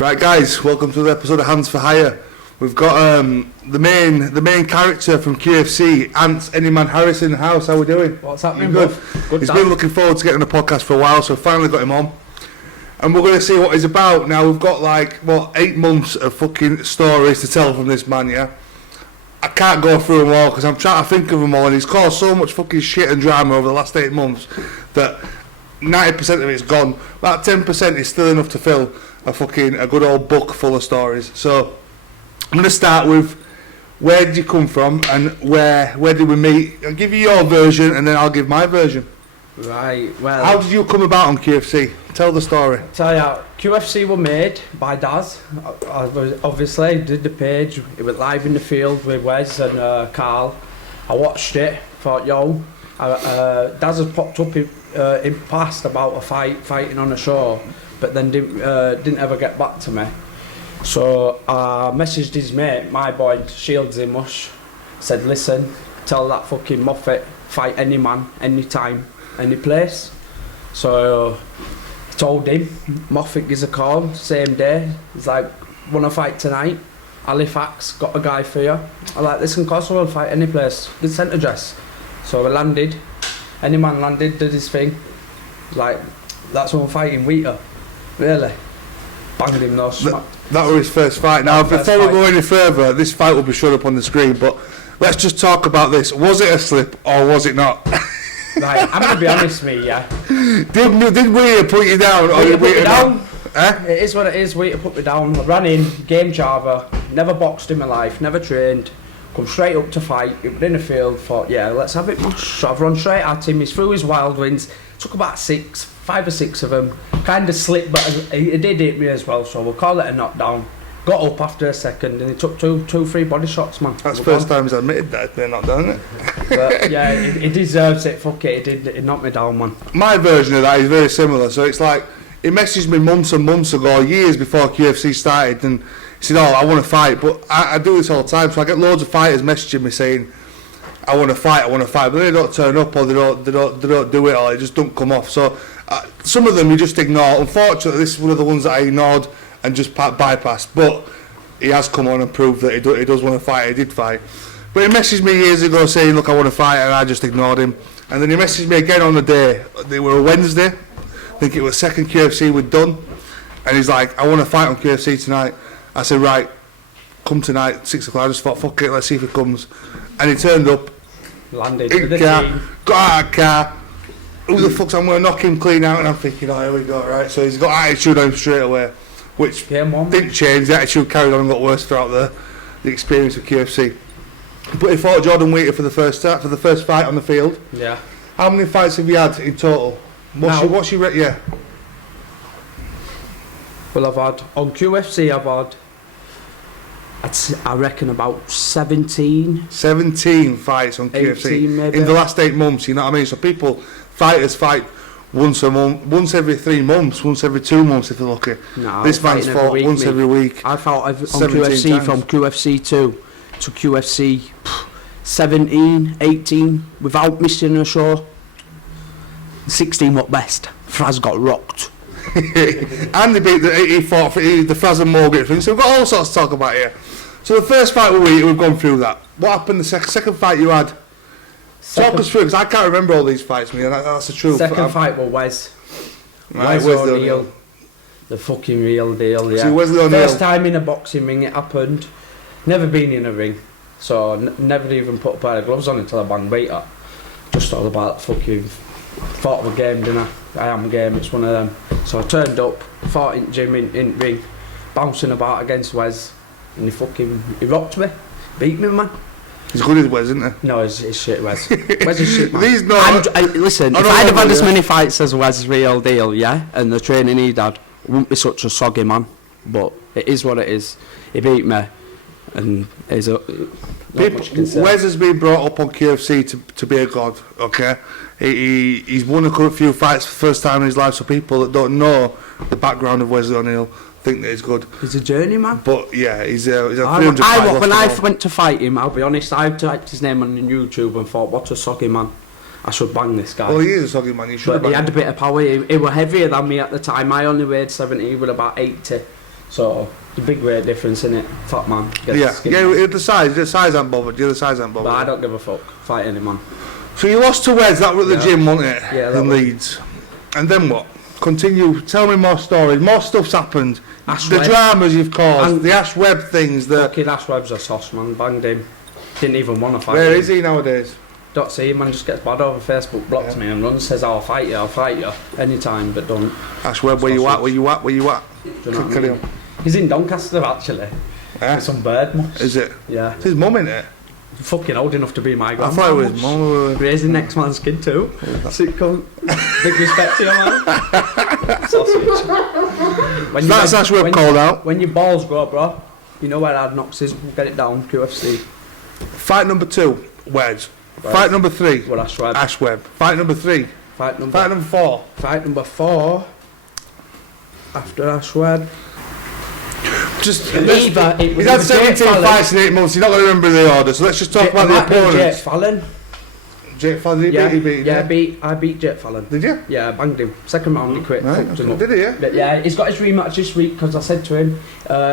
Right, guys, welcome to the episode of Hands for Hire. We've got the main character from QFC, ANYMAN Harris, in the house. How we doing? What's happening? Good. Good. He's been looking forward to getting the podcast for a while, so finally got him on. And we're going to see what he's about. Now, we've got 8 months of fucking stories to tell from this man, yeah? I can't go through them all because I'm trying to think of them all, and he's caused so much fucking shit and drama over the last 8 months that 90% of it's gone. About 10% is still enough to fill a good old book full of stories. So I'm going to start with, where did you come from and where did we meet? I'll give you your version and then I'll give my version. Right, well... How did you come about on QFC? Tell the story. Tell you, QFC were made by Daz. Obviously, did the page. It went live in the field with Wes and Carl. I watched it, thought, yo, Daz has popped up in past about a fighting on a show, but then didn't ever get back to me. So I messaged his mate, my boy Shields in Mush, said, listen, tell that fucking Moffitt, fight any man, anytime, any place. So told him, Moffitt gives a call, same day. He's like, wanna fight tonight? Halifax, got a guy for you. I'm like, listen, cause we'll fight any place. Good centre dress. So we landed. ANYMAN landed, did his thing. Like, that's when we're fighting Wheater. Really? Banged him though. That was his first fight. Now, before we go any further, this fight will be showed up on the screen, but let's just talk about this. Was it a slip or was it not? Right, I'm going to be honest with you, yeah. Did Wheater put you down? Or did Wheater down? Eh? It is what it is. Wheater put me down. I ran in, game java, never boxed in my life, never trained. Come straight up to fight. It was in the field. Thought, yeah, let's have it. So I've run straight at him. He's through his wild winds. Took about 5 or 6 of them. Kind of slipped, but he did hit me as well. So we'll call it a knockdown. Got up after a second, and he took two, 3 body shots, man. That's the first time he's admitted that they're not doing it. But yeah, he deserves it. Fuck it, he knocked me down, man. My version of that is very similar. So it's like, he messaged me months and months ago, years before QFC started, and he said, oh, I want to fight. But I do this all the time, so I get loads of fighters messaging me saying, I want to fight, but they don't turn up, or they don't do it, or they just don't come off. So some of them you just ignore. Unfortunately, this is one of the ones that I ignored and just bypassed. But he has come on and proved that he does want to fight. He did fight. But he messaged me years ago saying, look, I want to fight, and I just ignored him. And then he messaged me again on the day. They were a Wednesday. I think it was second QFC we'd done. And he's like, I want to fight on QFC tonight. I said, right, come tonight, 6 o'clock. I just thought, fuck it, let's see if he comes. And he turned up. Landed in with the car, team. got out of car. Who the fuck's I'm going to knock him clean out? And I'm thinking, oh, here we go, right? So he's got attitude on him straight away, which didn't change. The attitude carried on and got worse throughout the experience of QFC. But he fought Jordan Wheater for the first fight on the field. Yeah. How many fights have you had in total? What's your yeah? Well, I've had on QFC. I've had, I reckon, about 17 fights on QFC maybe. In the last 8 months. You know what I mean? So fighters fight once a month, once every 3 months, once every 2 months if they're lucky. No, this man's fought week, once every week. I fought on QFC times. from QFC 2 to QFC 17, 18 without missing a show. 16 at best. FRAZZ got rocked. And he fought for the FRAZZ and Morgan thing. So we've got all sorts to talk about here. So the first fight we've gone through that. What happened the second fight you had? Talk us through, because I can't remember all these fights, man. That's the truth. Second fight was Wes. Right, Wes O'Neil. The fucking real deal, yeah. So first time in a boxing ring it happened. Never been in a ring. So never even put a pair of gloves on until I banged Wheater. Just all about fucking thought of a game, didn't I am game, it's one of them. So I turned up, fought in gym in ring, bouncing about against Wes, and he rocked me, beat me, man. He's good as Wes, isn't he? No, he's shit, Wes. Wes is shit, man. Listen, if I'd have had as many fights as Wes Real Deal, yeah, and the training he'd had, I wouldn't be such a soggy man. But it is what it is. He beat me, and he's a... Wes has been brought up on QFC to be a god, okay? He's won a few fights for the first time in his life, so people that don't know the background of Wes O'Neil think that he's good. He's a journeyman. But yeah, he's a 300 fights. When I went to fight him, I'll be honest, I typed his name on YouTube and thought, what a soggy man. I should bang this guy. Well, he is a soggy man. But he had a bit of power. He was heavier than me at the time. I only weighed 70, he was about 80. So the big weight difference in it. Top man. Yeah, the size ain't bothered. The size ain't bothered. But I don't give a fuck. Fight any man. So you lost to Wes, that was at the gym, wasn't it? Yeah, in Leeds. And then what? Continue, tell me more stories. More stuff's happened. The dramas you've caused, and the Ash Webb things. Fucking Ash Webb's a sauce, man. Banged him. Didn't even want to fight Where him. is he nowadays? Don't see him, man. Just gets bad over Facebook, blocks me and runs, says, I'll fight you. Anytime, but don't. Ash Webb, where you at? Do you know what I mean? He's in Doncaster, actually. Yeah. With some bird moss. Is it? Yeah. It's his mum, isn't it? Fucking old enough to be my grandma. I thought it was mum. Raising next man's kid too. Sitcom. Big respect to you, man. Sausage. That's Ash Webb called out. When your balls grow, bro, you know where Hard Knocks is. We'll get it down, QFC. Fight number 2, Wes. Fight number 3, well, Ash Webb. Fight number 3. Fight number 4. Fight number 4. After Ash Webb. Just he's had 17 fights in 8 months. You're not going to remember the order, so let's just talk about the opponents. Jake Fallon. I beat Jake Fallon. Did you? Yeah, I banged him. Second round he quit. Right. Fucked him up. Did he? Yeah. But yeah, he's got his rematch this week because I said to him,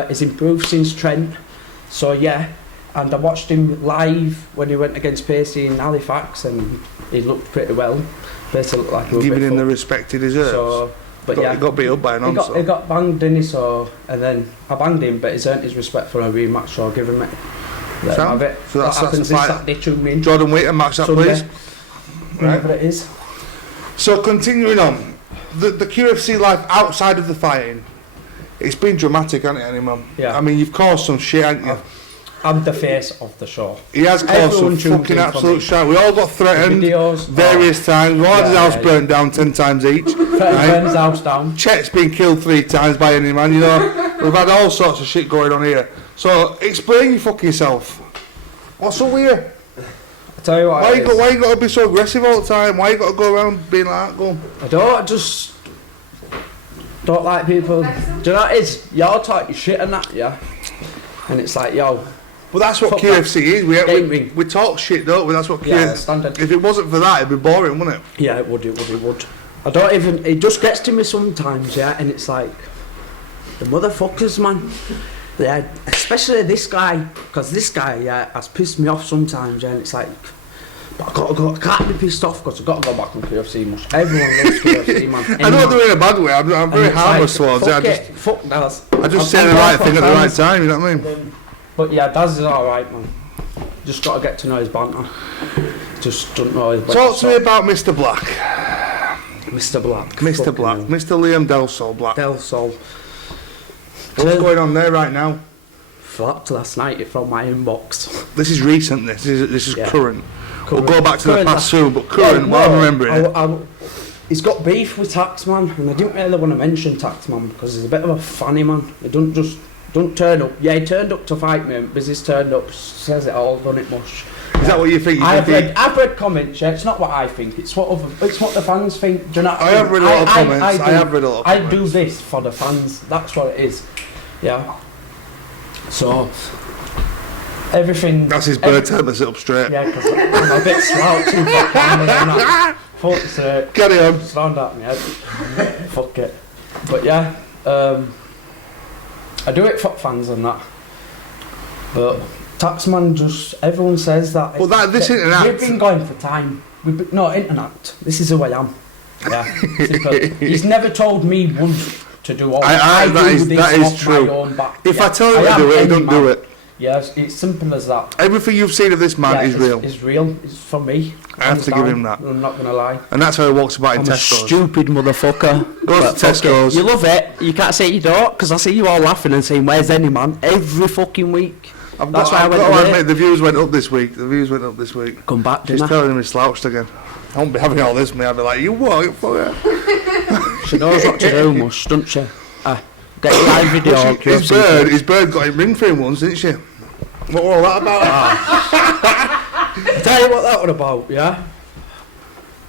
he's improved since Trent. So yeah, and I watched him live when he went against Pacey in Halifax, and he looked pretty well. Pacey looked like giving him the respect he deserves. So, but yeah, he got beat up by an onslaught. He got banged, didn't he? So, and then I banged him, but he's earned his respect for a rematch. So I'll give him it. So that's happens this Saturday. Tune in. Jordan Waiter, match that, please. Right. Whatever it is. So continuing on, the QFC life outside of the fighting, it's been dramatic, hasn't it, ANYMAN? Yeah. I mean, you've caused some shit, haven't you? I'm the face of the show. He has caused some fucking absolute shit. We all got threatened various times. We all had his house burnt down 10 times each. Burn his house down. Chet's been killed 3 times by ANYMAN, you know. We've had all sorts of shit going on here. So explain you fucking yourself. What's up with you? I tell you what. Why you got to be so aggressive all the time? Why you got to go around being like that? I just don't like people. Do you know what it is? Y'all talk your shit and that, yeah. And it's like, yo. But that's what QFC is. We talk shit, don't we? That's what QFC. Standard. If it wasn't for that, it'd be boring, wouldn't it? Yeah, it would. I don't even. It just gets to me sometimes, yeah. And it's like, the motherfuckers, man. Yeah, especially this guy, because this guy, yeah, has pissed me off sometimes, yeah. And it's like, but I gotta go. I can't be pissed off because I gotta go back on QFC. Everyone loves QFC, man. I don't do it in a bad way. I'm very harmless towards it. Fuck Daz. I just say the right thing at the right time. You know what I mean? But yeah, Daz is alright, man. Just got to get to know his banter. Just don't know his banter. Talk to me about Mr. Black. Mr. Black. Mr. Black. Mr. Liam Del Sol Black. Del Sol. What's going on there right now? Flapped last night from my inbox. This is recent, this is current. We'll go back to the past soon, but current, what I'm remembering. He's got beef with TAXMAN, and I didn't really want to mention TAXMAN because he's a bit of a funny man. He don't turn up. Yeah, he turned up to fight me, but he's turned up, says it all, done it much. Is that what you think? I've read comments, yeah, it's not what I think, it's what the fans think. Do you know what I have read a lot of comments, I have read a lot of comments. I do this for the fans, that's what it is. Yeah. So, everything... That's his bird time to sit up straight. Yeah, because I'm a bit slouching for camera and that. Fuck's sake. Carry on. Stand at me head. Fuck it. But yeah, I do it for fans and that. But TAXMAN just, everyone says that. Well, this isn't an act. We've been going for time. No, it ain't an act. This is who I am. Yeah. He's never told me once to do all I do this off true. My own back. If I tell him to do it, he don't do it. Yes, it's simple as that. Everything you've seen of this man is real. It's real. It's for me. I have to give him that. I'm not going to lie. And that's how he walks about in Tesco's. A stupid motherfucker. Goes to Tesco's. You love it. You can't say you don't, because I see you all laughing and saying, where's ANYMAN? Every fucking week. I've got to admit, the views went up this week. Come back, didn't She's telling him he's slouched again. I won't be having all this, mate. I'll be like, you what? She knows what to do, must, doesn't she? Get your live video. His bird got him ring for him once, didn't she? What were all that about? I'll tell you what that was about, yeah?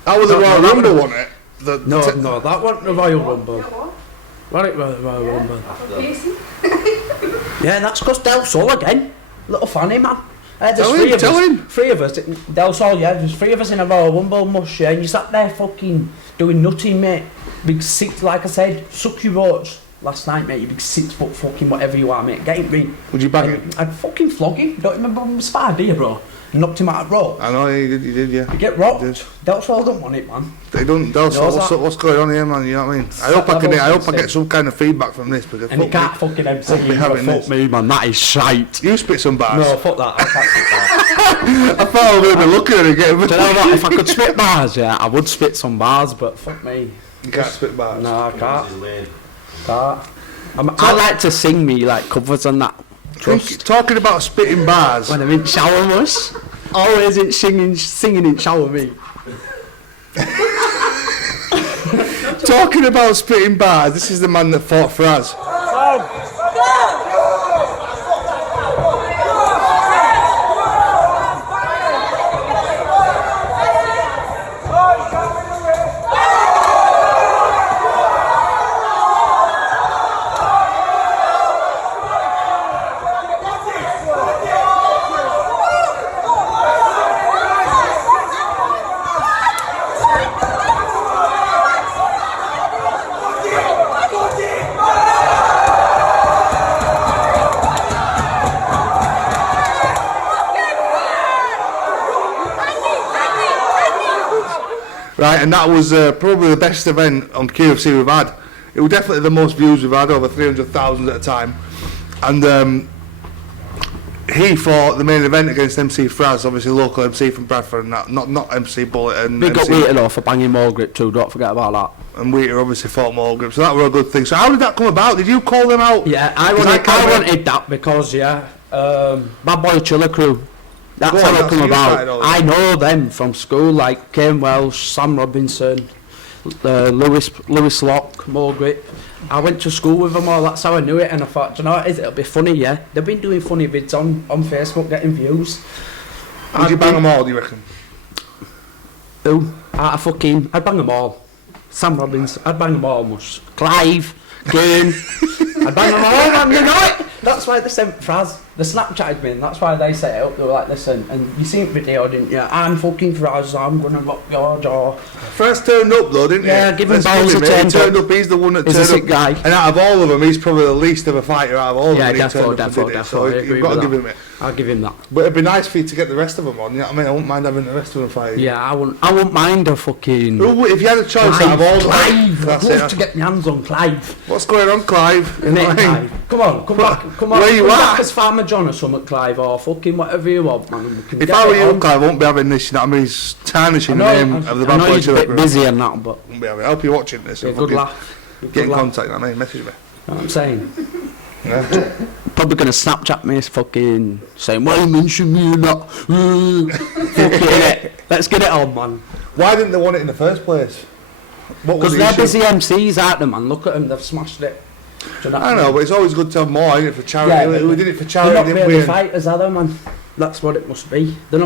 That was the Royal Rumble, wasn't it? No, that wasn't the Royal Rumble. What it was the Royal Rumble? Yeah, that's because Del Sol again. Little funny man. Tell him. Three of us. Del Sol, yeah, there's 3 of us in a Royal Rumble, mush, yeah, and you sat there fucking doing nothing, mate. Big sick, like I said, suck your votes. last night, mate. You big 6 foot fucking whatever you are, mate. Get him, ring. Would you bang him? I'd fucking flog him. Don't you remember when we sparred, do you, bro? Knocked him out of rope. I know you did, yeah. You get rocked. That's why I don't want it, man. They don't. What's going on here, man? You know what I mean? I hope I get some kind of feedback from this because. And you can't fucking MC you. Fuck me, man. That is shite. You spit some bars. No, fuck that. I can't spit bars. I thought I was going to be looking at it again. Do you know what? If I could spit bars, yeah, I would spit some bars, but Fuck me. You can't spit bars. No, I can't. Can't. I like to sing me like covers on that. Talking about spitting bars. When I'm in shower mush, always in singing in shower me. Talking about spitting bars, this is the man that fought FRAZZ. Right, and that was probably the best event on QFC we've had. It was definitely the most views we've had, over 300,000 at a time. And he fought the main event against MC FRAZZ, obviously local MC from Bradford, and that, not MC Bullet. And Big up MC Wheater though for banging more grip too, don't forget about that. And Wheater obviously fought more grip, so that was a good thing. So how did that come about? Did you call them out? Yeah, I wanted that because, Bad Boy Chiller Crew. That's Go on, how it that's come you about. started all I know them from school, like Kane Welsh, Sam Robinson, Lewis Locke, Mo Grip. I went to school with them all, that's how I knew it, and I thought, do you know what it is? It'll be funny, yeah. They've been doing funny vids on Facebook, getting views. Would you bang them all, do you reckon? Who? I'd bang them all. Sam Robinson, I'd bang them all almost. Clive, Kane, I'd bang them all, man, you know it? That's why they sent FRAZZ. They Snapchatted me, and that's why they set it up. They were like, listen, and you seen the video, didn't you? I'm fucking FRAZZ, I'm gonna rock your jaw. FRAZZ turned up though, didn't he? Yeah, give him Let's balls give to him it. He turn turned up. up, he's the one that He's a turned sick up. guy. And out of all of them, he's probably the least of a fighter out of all of them. Yeah, and he turned definitely. up and did it. So I agree you've got to with give that. him it. I'll give him that. But it'd be nice for you to get the rest of them on, you know what I mean? I wouldn't mind having the rest of them fighting. Yeah, I wouldn't mind a fucking... If you had a choice out of all of them... Clive! I'd That's love it. to get my hands on Clive. What's going on, Clive? You know Mate, what I mean? Clive. Come on, come back. Come on, Where you come at? back as Farmer John or something, Clive, or fucking whatever you want, man. We can If get I were it you, on. Clive, I won't be having this, you know what I mean? He's tarnishing the I know, name of the I Bad know Boy he's a Chiller bit Crew. busy and that, but... Won't be having it. I hope you're watching this. Yeah, and good fucking laugh. Get Good in laugh. contact, you know what I mean? Message me. You know what I'm saying? Yeah. Probably going to Snapchat me fucking saying, why you mention me and that? Fucking it. Let's get it on, man. Why didn't they want it in the first place? What was Because the they're issue? busy MCs, aren't they, man? Look at them, they've smashed it. Do you know what I know, but it's always good to have more, isn't it, for charity? Yeah, we did it for They're charity, not didn't really we? fighters, are they, man? That's what it must be. They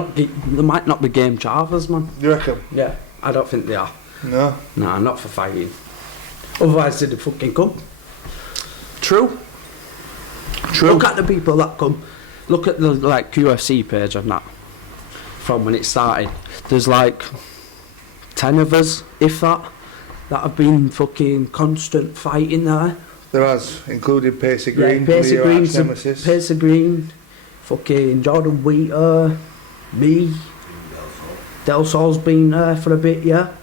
Might not be game charters, man. You reckon? Yeah, I don't think they are. No. Nah, not for fighting. Otherwise, they'd fucking come. True. Look at the people that come. Look at the like QFC page and that. From when it started. There's like 10 of us, if that have been fucking constant fighting there. There has, including Pacey Green. Yeah, Pacey one of your Green's arch nemesis. Pacey Green, fucking Jordan Wheater, me. Del Sol's been there for a bit, yeah.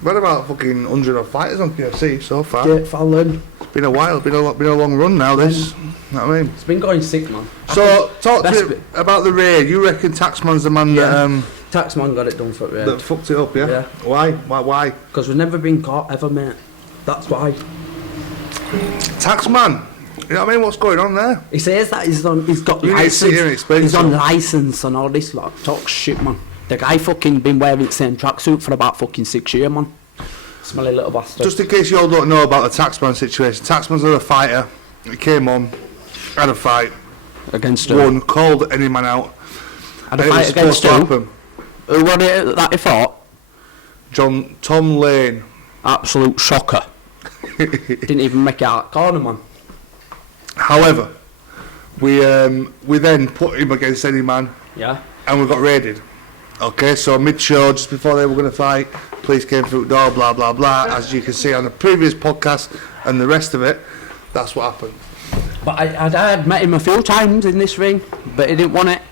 What about fucking 100 odd fighters on QFC so far? Jake Fallon. It's been a while, been a long run now, this. You know what I mean? It's been going sick, man. So, talk to best me about the raid. You reckon Taxman's the man that, Taxman got it done for it, that fucked it up, yeah? Yeah. Why? because we've never been caught ever, mate. That's why. Taxman! You know what I mean? What's going on there? He says that he's got You need to sit here and license. explain He's on yourself. license and all this lot. Talk shit, man. The guy fucking been wearing the same tracksuit for about fucking 6 years, man. Smelly little bastard. Just in case you all don't know about the Taxman situation, Taxman's a fighter. He came on, had a fight, Against him. won, called ANYMAN out. Had a and it was fight against supposed to who? happen. Who was it that he fought? Tom Lane. Absolute shocker. Didn't even make it out corner, man. However, we then put him against ANYMAN Yeah. and we got raided. Okay, so mid-show, just before they were going to fight, police came through the door, blah, blah, blah, as you can see on the previous podcast and the rest of it. That's what happened. But I had met him a few times in this ring, but he didn't want it.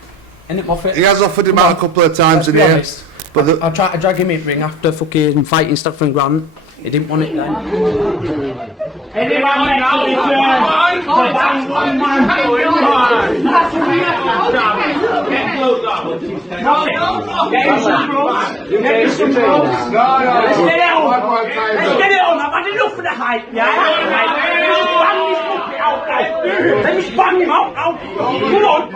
Innit, Moffitt? He has offered him out a couple of times in Let's be here. honest. But I tried to drag him in ring after fucking fighting Stephen Grant. He didn't want it then. Anyone now is one man going on. Get close up. Get some ropes. Get some ropes. Let's get it on. Let's get it on. I've had enough of the hype. Yeah. Bang this puppy out now. Let me bang him out now. Come on.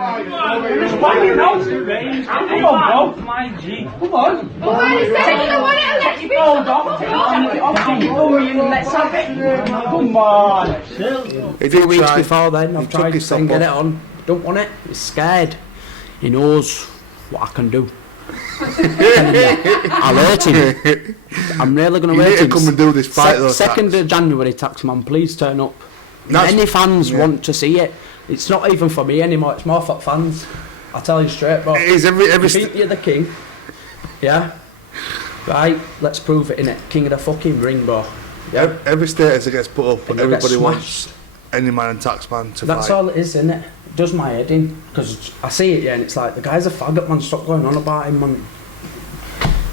Let's bang him out. Come on, bro. My G. Come on. Hold on. Let's have it. Come on. he A few did weeks try. before then, He I've took tried his to try and top get it off. on. Don't want it. He's scared. He knows what I can do. I'll hurt him. I'm really going You to need hurt to him. come and do this fight though. 2nd of January, Taxman, please turn up. That's- Any fans yeah. want to see it. It's not even for me anymore, it's more for fans. I tell you straight, bro. It is every You think you're the king? Yeah? Right, let's prove it, innit? King of the fucking ring, bro. Yeah? every status that gets put up and It'll get everybody smashed. wants ANYMAN and TAXMAN to That's fight. all it is, innit? It does my head in. Because I see it, yeah, and it's like, the guy's a faggot, man. Stop going on about him, man.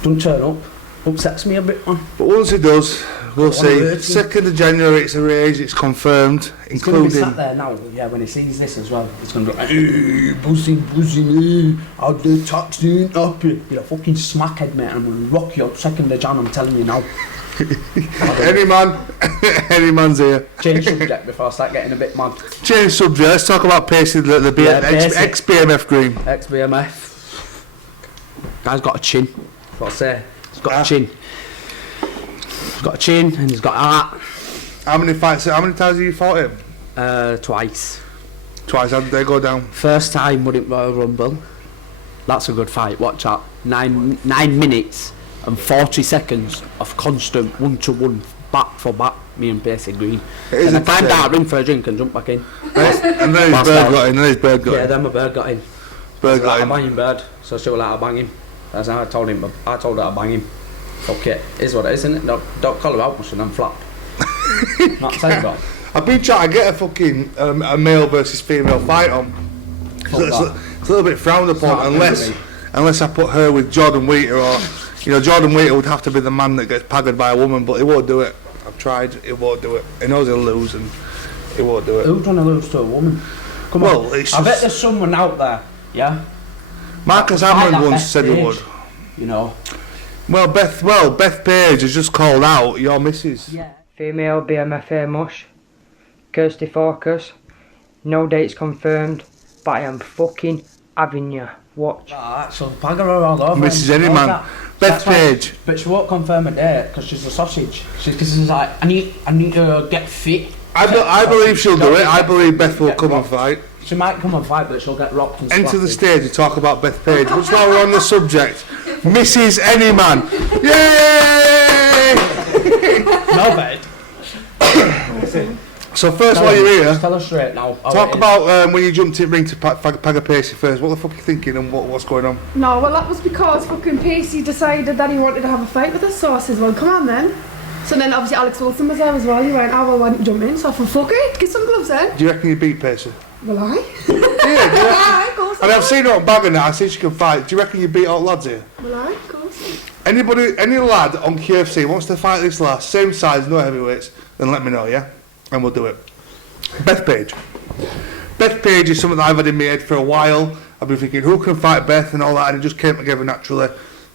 Don't turn up. Upsets me a bit, man. But once he does, we'll Don't wanna see. hurt him. 2nd of January, it's arranged, it's confirmed, He's going to be including. sat there now, yeah, when he sees this as well. He's going to be like, hey, buzzing, hey, how the tax ain't happy. You're a fucking smackhead, mate. I'm going to rock you up 2nd of Jan, I'm telling you now. ANYMAN's here. Change subject before I start getting a bit mad. Change subject. Let's talk about Pacey, the Yeah, Pacey. ex-BMF Green. Ex-BMF. Guy's got a chin. That's what I say. He's got a chin. He's got a chin and he's got a heart. How many times have you fought him? Twice. Twice. How did they go down? First time we didn't Royal Rumble. That's a good fight. Watch that. 9 minutes and 40 seconds of constant 1-to-1 back for back. Me and Pacey Green. It is And I a climbed shame. out of the ring for a drink and jumped back in. And then his Last bird out. got in. Then his bird got Yeah, in. then my bird got in. Bird Like got a in. banging bird. So she was like, I'll bang him. That's how I told him. I told her to bang him. Fuck it. Is what it is, isn't it? Don't call her out much and then flap. Not saying about. I've been trying to get a fucking a male versus female fight on. So it's a little bit frowned upon not unless I put her with Jordan Wheater or Jordan Wheater would have to be the man that gets paggered by a woman, but he won't do it. I've tried, he won't do it. He knows he'll lose and he won't do it. Who's going to lose to a woman? Come Well, on. it's I bet just- there's someone out there, yeah? Marcus Fight Hammond that once Beth said he Page, would. You know. Beth Page has just called out your missus. Yeah. Female BMFA mush. Kirsty Focus. No dates confirmed, but I am fucking having you. Watch. Alright, so bag her all over. Mrs. and all Anyman. that. Beth That's why- Page. But she won't confirm a date because she's a sausage. She's like, I need to get fit. I believe she'll do it. I believe Beth will come and fight. She might come and fight, but she'll get rocked and Enter the splattered. stage and talk about Beth Page. Which while we're on the subject, Mrs. Anyman. Yay! No bed. So first while you're here, Tell her straight now. how talk it is. about when you jumped in ring to Pagger Pacey first. What the fuck are you thinking and what's going on? No, well that was because fucking Pacey decided that he wanted to have a fight with us, so I says, well come on then. So then obviously Alex Wilson was there as well, he went, oh well why don't you jump in? So I thought, fuck it, get some gloves then. Do you reckon you beat Pacey? Well I? Yeah, Aye, of course I mean, I I've seen her on Bagger now. I see she can fight. Do you reckon you beat all lads here? Well I, of course. Any lad on QFC wants to fight this lad, same size, no heavyweights, then let me know, yeah? And we'll do it. Beth Page. Beth Page is something that I've had in my head for a while. I've been thinking, who can fight Beth and all that, and it just came together naturally.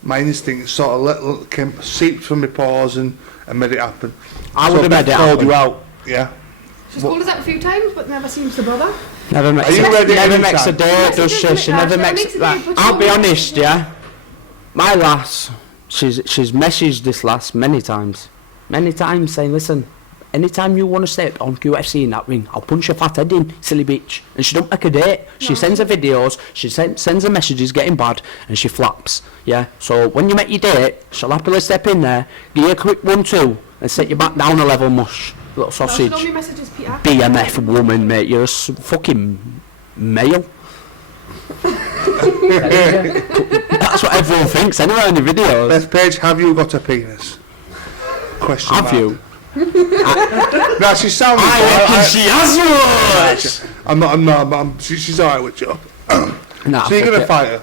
My instinct sort of seeped from my pores and made it happen. I would have Beth made it called happen. you out, yeah? She's called us out a few times but never seems to bother. Never makes Are you ready never anytime? makes a date, does she? She never makes that. I'll be honest, yeah. My lass, she's messaged this lass many times saying, listen, anytime you want to step on QFC in that ring, I'll punch your fat head in, silly bitch. And she don't make a date. She sends her videos, she sends her messages getting bad, and she flaps. Yeah. So when you make your date, she'll happily step in there, give you a quick 1-2, and set you back down a level, mush, little No, she sausage. told me messages, Peter. BMF woman, mate. You're a fucking male. That's what everyone thinks anyway in the videos. Beth Page, have you got a penis? Question Have mark. you? No, she sounds. I reckon she has one. I'm not, but she's alright with you. Nah, So you're fuck gonna it. fight her?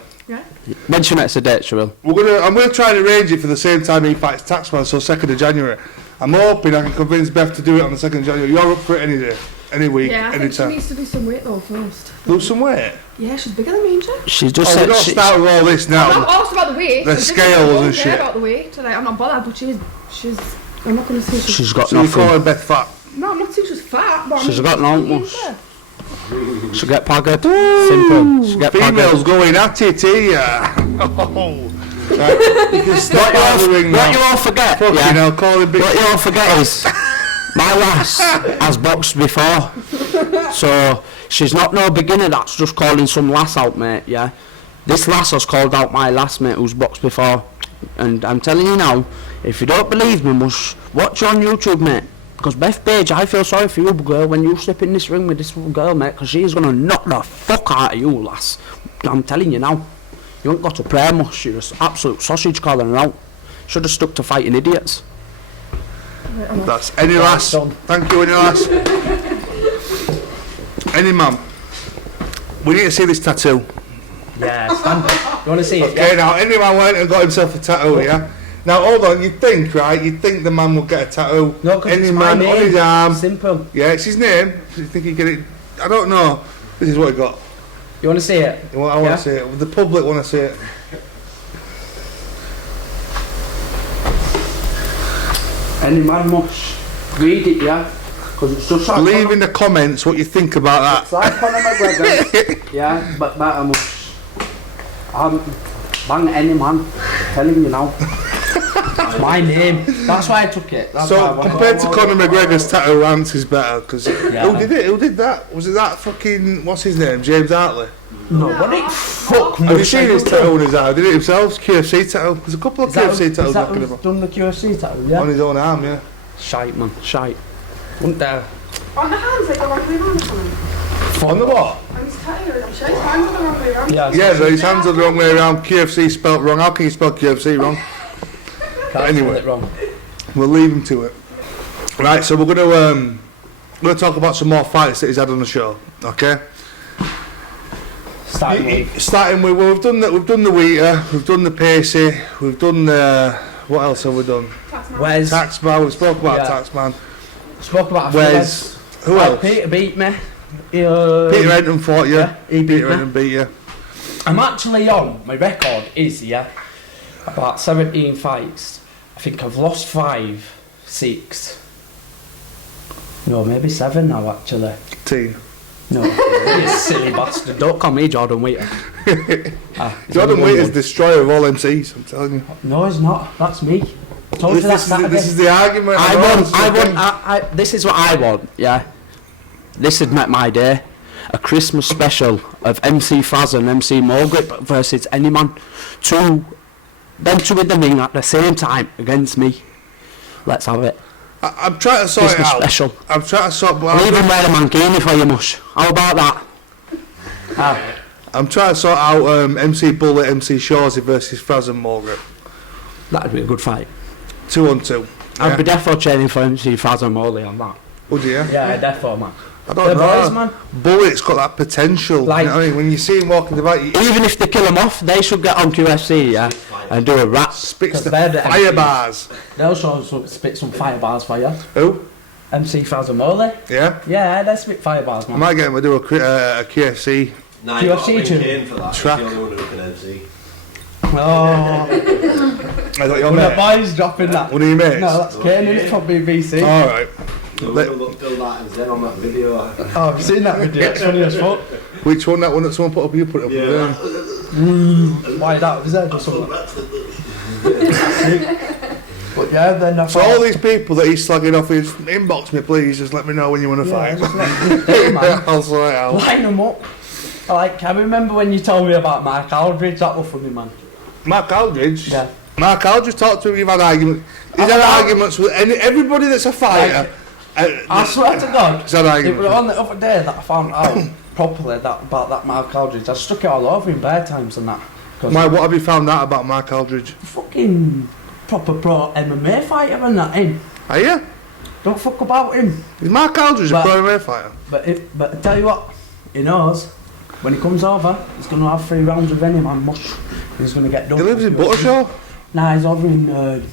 When she makes a date, she will. I'm gonna try and arrange it for the same time he fights Taxman, so 2nd of January. I'm hoping I can convince Beth to do it on the 2nd of January. You're up for it any day, any week, Yeah, I any think she time. needs to do some weight though first. Lose some weight. Yeah, she's bigger than me, isn't she? She just Oh, we said don't she, start with all this I'm not now. asked about the weight. The She doesn't scales know and shit. about the weight. Like, I'm not bothered, but she's. I'm not gonna say she's. she's got So you're nothing. calling Beth fat? No, I'm not saying she's fat, but She's I mean, got no she's mush. there. She'll get paggered. Simple. She'll get Females paggered. going at it here. Oh. Right, you can step out of the ring What you now. all forget, Fucking yeah? hell, call him big. What you all forget is my lass has boxed before, so she's not no beginner that's just calling some lass out, mate. Yeah, this lass has called out my lass, mate, who's boxed before, and I'm telling you now, if you don't believe me, must watch on YouTube, mate. Because Beth Page, I feel sorry for you, girl, when you step in this ring with this girl, mate, because she's gonna knock the fuck out of you, lass. I'm telling you now. You ain't got to pray much. You're just absolute sausage calling her out. Should have stuck to fighting idiots. That's any lass. done. Thank you, any lass. Any man. We need to see this tattoo. Yeah, stand up. You want to see it? Okay, now any man went and got himself a tattoo, yeah? Now hold on, you'd think the man would get a tattoo. No, because any it's my man on name. his arm. Simple. Yeah, it's his name. You think he'd get it? I don't know. This is what he got. You want to see it? I want Yeah? to see it. The public want to see it. Any man must read it, yeah? Because it's just like Leave in the comments what you think about It's that. like Conor McGregor, yeah, but better mush. Bang any man, telling you now. It's my name. That's why I took it. That's why I So wanted compared it. to Conor McGregor's tattoo, Ants is better because Yeah. who did it? Who did that? Was it that fucking what's his name? James Hartley. No, what it fuck Have you seen his tattoo on his arm? Did it himself? KFC tattoo. There's a couple of Is that KFC tattoos is that knocking who's about done the QFC tattoo? on Yeah. his own arm. Yeah. Shite, man, shite. Wouldn't dare. On the hands, like the wrong way around or something. On the what? And he's tired. I'm sure his hands are the wrong way around. Yeah. Yeah, but his hands are the wrong way around. KFC spelt wrong. How can you spell KFC wrong? Can't Anyway. spell it wrong. We'll leave him to it. Right, so we're gonna talk about some more fights that he's had on the show. Okay. Starting with Starting with we've done the Wheater, we've done the Pacey, we've done the what else have we done? Wes. Taxman. We spoke about Yeah. Taxman. Spoke about a few Wes. Wes. Who else? Peter beat me. Peter Henton fought you. Yeah, he beat Peter me. Henton beat you. I'm actually on. My record is about 17 fights. I think I've lost 5, 6. No, maybe 7 now actually. Team. No, you silly bastard. Don't call me Jordan Wheater. It's Jordan only Wheater's one. destroyer of all MCs. I'm telling you. No, it's not. That's me. I told you that Saturday. This is the argument. This is what I want, yeah. This would make my day. A Christmas special of MC FRAZZ and MC Morgrip versus ANYMAN. Them two in the ring at the same time against me. Let's have it. I'm trying to sort Christmas it out. special. I'm trying to sort. I'll even wear a mankini for you, mush. How about that? I'm trying to sort out MC Bullet, MC Shawsey versus FRAZZ and Morgan. That'd be a good fight. 2-on-2. I'd be definitely training for MC FRAZZ and Morley on that. Would you? Yeah, defo, man. I don't The know. boys, man. Bullet's got that potential. Like- you know what I mean? When you see him walking about, he Even if they kill him off, they should get on QFC, yeah, and do a rap. spits the Because they're the fire MCs. bars. They'll spit some fire bars for you. Who? MC FRAZZ and Morley. Yeah? Yeah, they spit fire bars, I man. might get him to do a KFC. Nah, you got UFC to ring too. Kane for that. Track. He's the only one who can MC. Oh, I got your when the mate. boys dropping that. One of your mates? No, that's Kane, innit, from BBC. Alright. Look that and Zen on that video. Oh, I've seen that video, it's funny as fuck. Which one? That one that someone put up? You put it up. Yeah. Why that? Was that or something? But yeah, then I So thought, all these people that he's slagging off his inbox me, please. Just let me know when you want to yeah, fight. just let me do, man. I'll sort it out. Line them up. I remember when you told me about Mark Aldridge, that was funny, man. Mark Aldridge. Yeah. Mark Aldridge talked to him. You've had arguments. He's had arguments with everybody that's a fighter. I swear to God, He's had it arguments. was on the other day that I found out properly about that Mark Aldridge. I stuck it all over in bare times and that. 'Cause Why? What have you found out about Mark Aldridge? fucking proper pro MMA fighter and that, in. Are you? Don't fuck about him. Is Mark Aldridge a But- pro MMA fighter? But I tell you what, he knows when he comes over, he's going to have 3 rounds with ANYMAN mush. He's going to get done. He lives in Buttershaw. Nah, he's over in.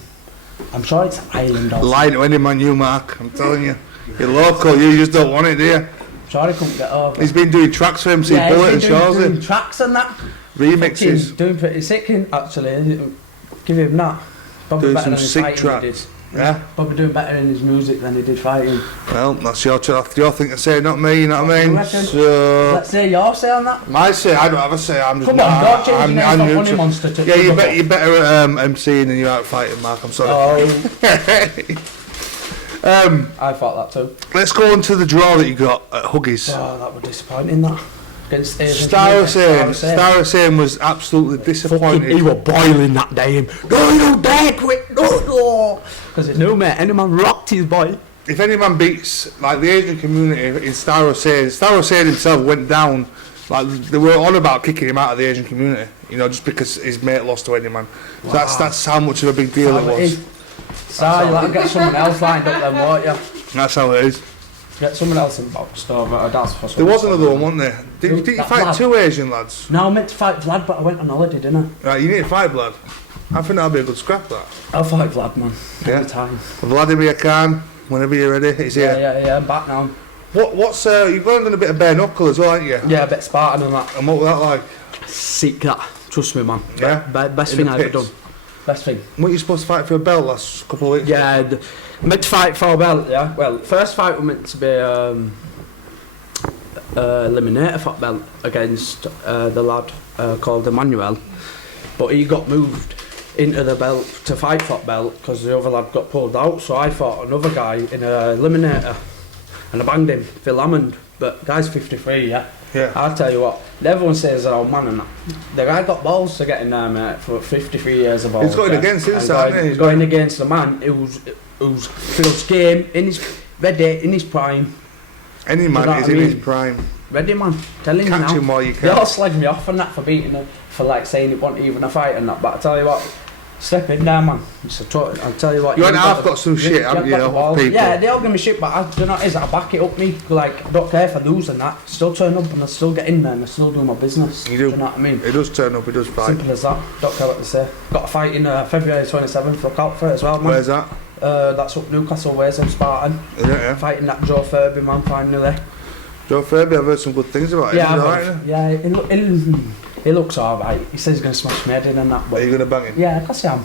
I'm sure it's Ireland. Or Lying to any man, you, Mark. I'm telling you. You're local, you just don't want it, do you? I'm sure he couldn't get over. He's been doing tracks for MC yeah, Bullet and he's been Shawsey. doing tracks and that. Remixes. Fucking doing pretty sick, actually. Give him that. Probably Doing better some than his sick fighting tracks. he did. Yeah. Probably doing better in his music than he did fighting. Well, that's your thing to say, not me, you know what I mean? reckon? So, Let's say your say on that. my say, I don't have a say, I'm just Come on, nah, don't change your name I'm from Money neutral. Monster to Yeah, you're Sugar better at MCing than you are at fighting, Mark, I'm sorry. Oh, I thought that too. Let's go on to the draw that you got at Huggies. Oh, that was disappointing, that. Against Asian Star community. Star Hussein was absolutely disappointed. He was boiling that day. No, you don't dare quit. No. Because he knew, mate. ANYMAN rocked his boy. If any man beats like the Asian community in Star Hussein himself went down, like they were on about kicking him out of the Asian community, you know, just because his mate lost to ANYMAN. So that's how much of a big deal it was. So you'll have to get someone else lined up then, won't you? That's how it is. Get someone else in boxed over a Daz for There was another one, wasn't there? Did you That fight lad. 2 Asian lads? No, I meant to fight Vlad, but I went on holiday, didn't Right, you need to fight Vlad. I think that'll be a good scrap, that. I? I'll fight Vlad, man. Yeah. Every time. Vladimir Khan, whenever you're ready, he's here. Yeah, I'm back now. What's you've gone and done a bit of bare knuckle as well, haven't you? Yeah, a bit Spartan and that. And what was that like? Sick that. Trust me, man. Yeah? Best In thing the I've ever pits? done. Best thing. Weren't you supposed to fight for a belt last couple of weeks? Yeah, meant to fight for a belt, yeah. Well, first fight was meant to be eliminator for belt against the lad called Emmanuel, but he got moved into the belt to fight for belt because the other lad got pulled out. So I fought another guy in a eliminator and I banged him, Phil Hammond. But guy's 53, yeah. Yeah. I'll tell you what, everyone says they're old man and that. The guy got balls to get in there, mate, for 53 years of old. He's going against him, hasn't he? He's going against a man who's Phil's game, in his ready, in his prime. Any You know man what is I in mean? his prime. Ready, man. Telling you Catch now. him while you They can. all slagged me off and that for beating her, for like saying it wasn't even a fight and that. But I tell you what, step in there, man. I'll tell you what. You and you've I've got some shit, haven't you, got the off balls. people? Yeah, they all give me shit, but I do not is I back it up me. Like I don't care if I lose and that. Still turn up and I still get in there and I still do my business. You do. You know what I mean? He does turn up, he does fight. Simple as that. Don't care what they say. Got a fight in February 27th. Look out for it as well, man. Where's that? That's up Newcastle Ways in Spartan. Yeah. Fighting that Joe Furby man finally. Joe Furby, I've heard some good things about him. Yeah, He's I've alright, heard- isn't he? yeah. He looks alright. He says he's gonna smash me head in and that. Are But you going to bang him? yeah, of course I am.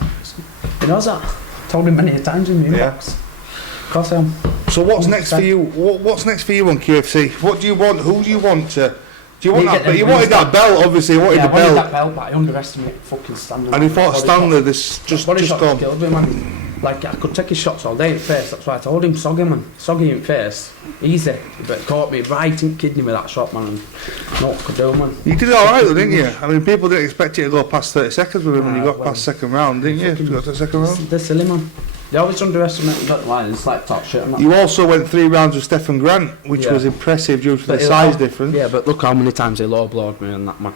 He knows that. Told him many times in the Yeah. inbox. Of course I am. So what's next for you? What's next for you on QFC? What do you want? Who do you want to... Do you want You that? get But them you wanted wins, that belt, obviously. You wanted Yeah, the I wanted belt. that belt, but I underestimated fucking Stanley. And he fought Stanley. This just Body shot gone. killed me, man. Like I could take his shots all day in face. That's why I told him, sog him, man. Sog him in face. Easy. But he caught me right in kidney with that shot, man. And what could do, man. You did all right though, didn't you? I mean, people didn't expect you to go past 30 seconds with him when you got well, past second round, didn't you? You got to the second round. They're silly, man. They always underestimate the line. It's like top shit. You also went 3 rounds with Stephen Grant, which Yeah. was impressive due to But the he- size difference. Yeah, but look how many times he low blowed me and that, man.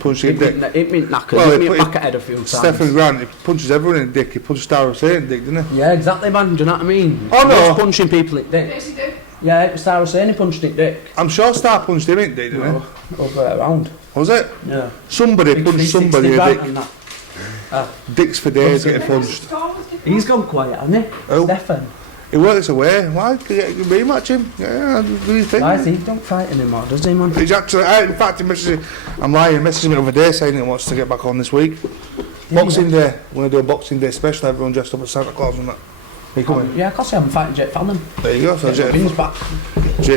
Punching Hit dick. me knackered, Well, hit he me put- back at head a few times. Stephen Grant, he punches everyone in the dick. He punched Star Hussein in the dick, didn't he? Yeah, exactly, man. Do you know what I mean? Oh, no. He was punching people in the dick. Yes, you do. Yeah, it was Star Hussein, he punched it dick. I'm sure Star punched him in the dick, didn't No, other way around. he? Was it? Yeah. Somebody Big punched 360 somebody in the Grant dick. and that. Dicks for days getting punched. He's gone quiet, hasn't he? Oh. Stefan. He works away. Why? Can you rematch him? Yeah, do you think? Why is he don't fight anymore, does he, man? He's actually, in fact, he messaged me, I'm lying, he messaged me the other day saying he wants to get back on this week. Boxing Day, we're going to do a Boxing Day special, everyone dressed up as Santa Claus and that. Are you coming? Yeah, of course I'm fighting Jake Fallon. There you go, so Get my wins Jake back.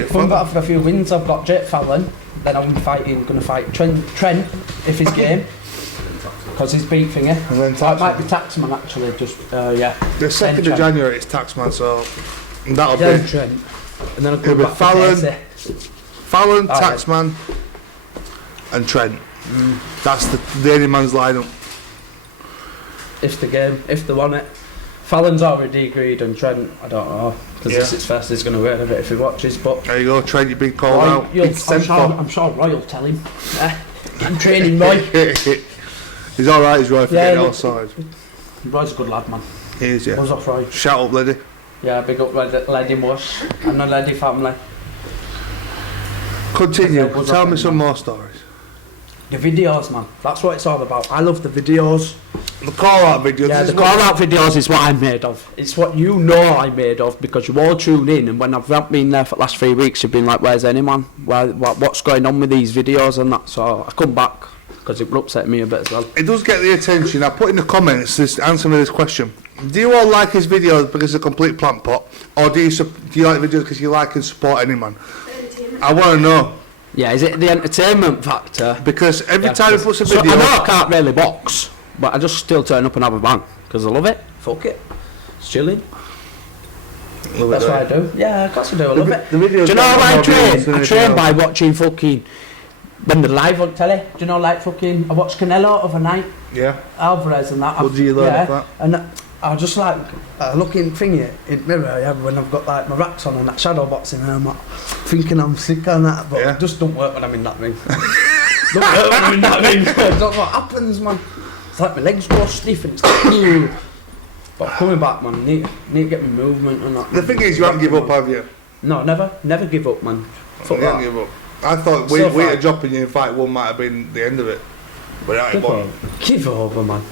Fallon. I've got a few wins. I've got Jake Fallon. Then I'm going to fight Trent if he's game. Because he's beat thingy. And then So it might be Taxman. TAXMAN actually, just, yeah. The 2nd of Trent. January, it's Taxman, so that'll Yeah, be Trent. And then I'll It'll go be back Fallon. to Casey. Fallon, Oh, yeah. Taxman, and Trent. That's the only man's lineup. If the game, if they won it. Fallon's already agreed and Trent, I don't know. Because Yeah. this is first, he's going to win a bit if he watches. But There you go, Trent, you've been called Roy, out. Big sent for. I'm sure Roy will tell him. I'm training Roy. He's alright, he's right for Yeah, getting all look- sorted. Roy's a good lad, man. He is, yeah. Buzz off Roy. Shout up, lady. Yeah, big up Lady Mush and the Lady family. Continue. Yeah, Tell me some more stories. The videos, man. That's what it's all about. I love the videos. The call-out videos. Yeah, this the is what- call-out videos is what I'm made of. It's what you know I'm made of because you all tune in, and when I've not been there for the last 3 weeks, you've been like, "Where's ANYMAN? What's going on with these videos and that?" So I come back because it upset me a bit as well. It does get the attention. I put in the comments this answer me this question. Do you all like his videos because it's a complete plant pot, or do you like videos because you like and support ANYMAN? I want to know. Yeah, is it the entertainment factor? Because every Yeah, time he puts a so video, I know I can't really box, but I just still turn up and have a bang because I love it. Fuck it, it's chilling. That's what I do. Yeah, of course I do. I love it. the videos. Do you know how I get more views train? than I anything train else. by watching fucking when they're live on telly. Do you know, like fucking I watched Canelo overnight, Yeah. Alvarez and that. What do you learn yeah, off that? and I just like looking thingy in the mirror, yeah, when I've got like my racks on and that shadow boxing, and I'm like, thinking I'm sick and that, but Yeah. it just don't work when I'm in that ring. Don't work when I'm in that ring. That's what happens, man. It's like my legs go stiff and it's like, but coming back, man, need to get my movement and that. The thing is, you haven't give up, have you? No, never give up, man. Fuck You haven't that. give up. I thought So weight far. dropping you in fight one might have been the end of it, but that ain't one. Give over, man.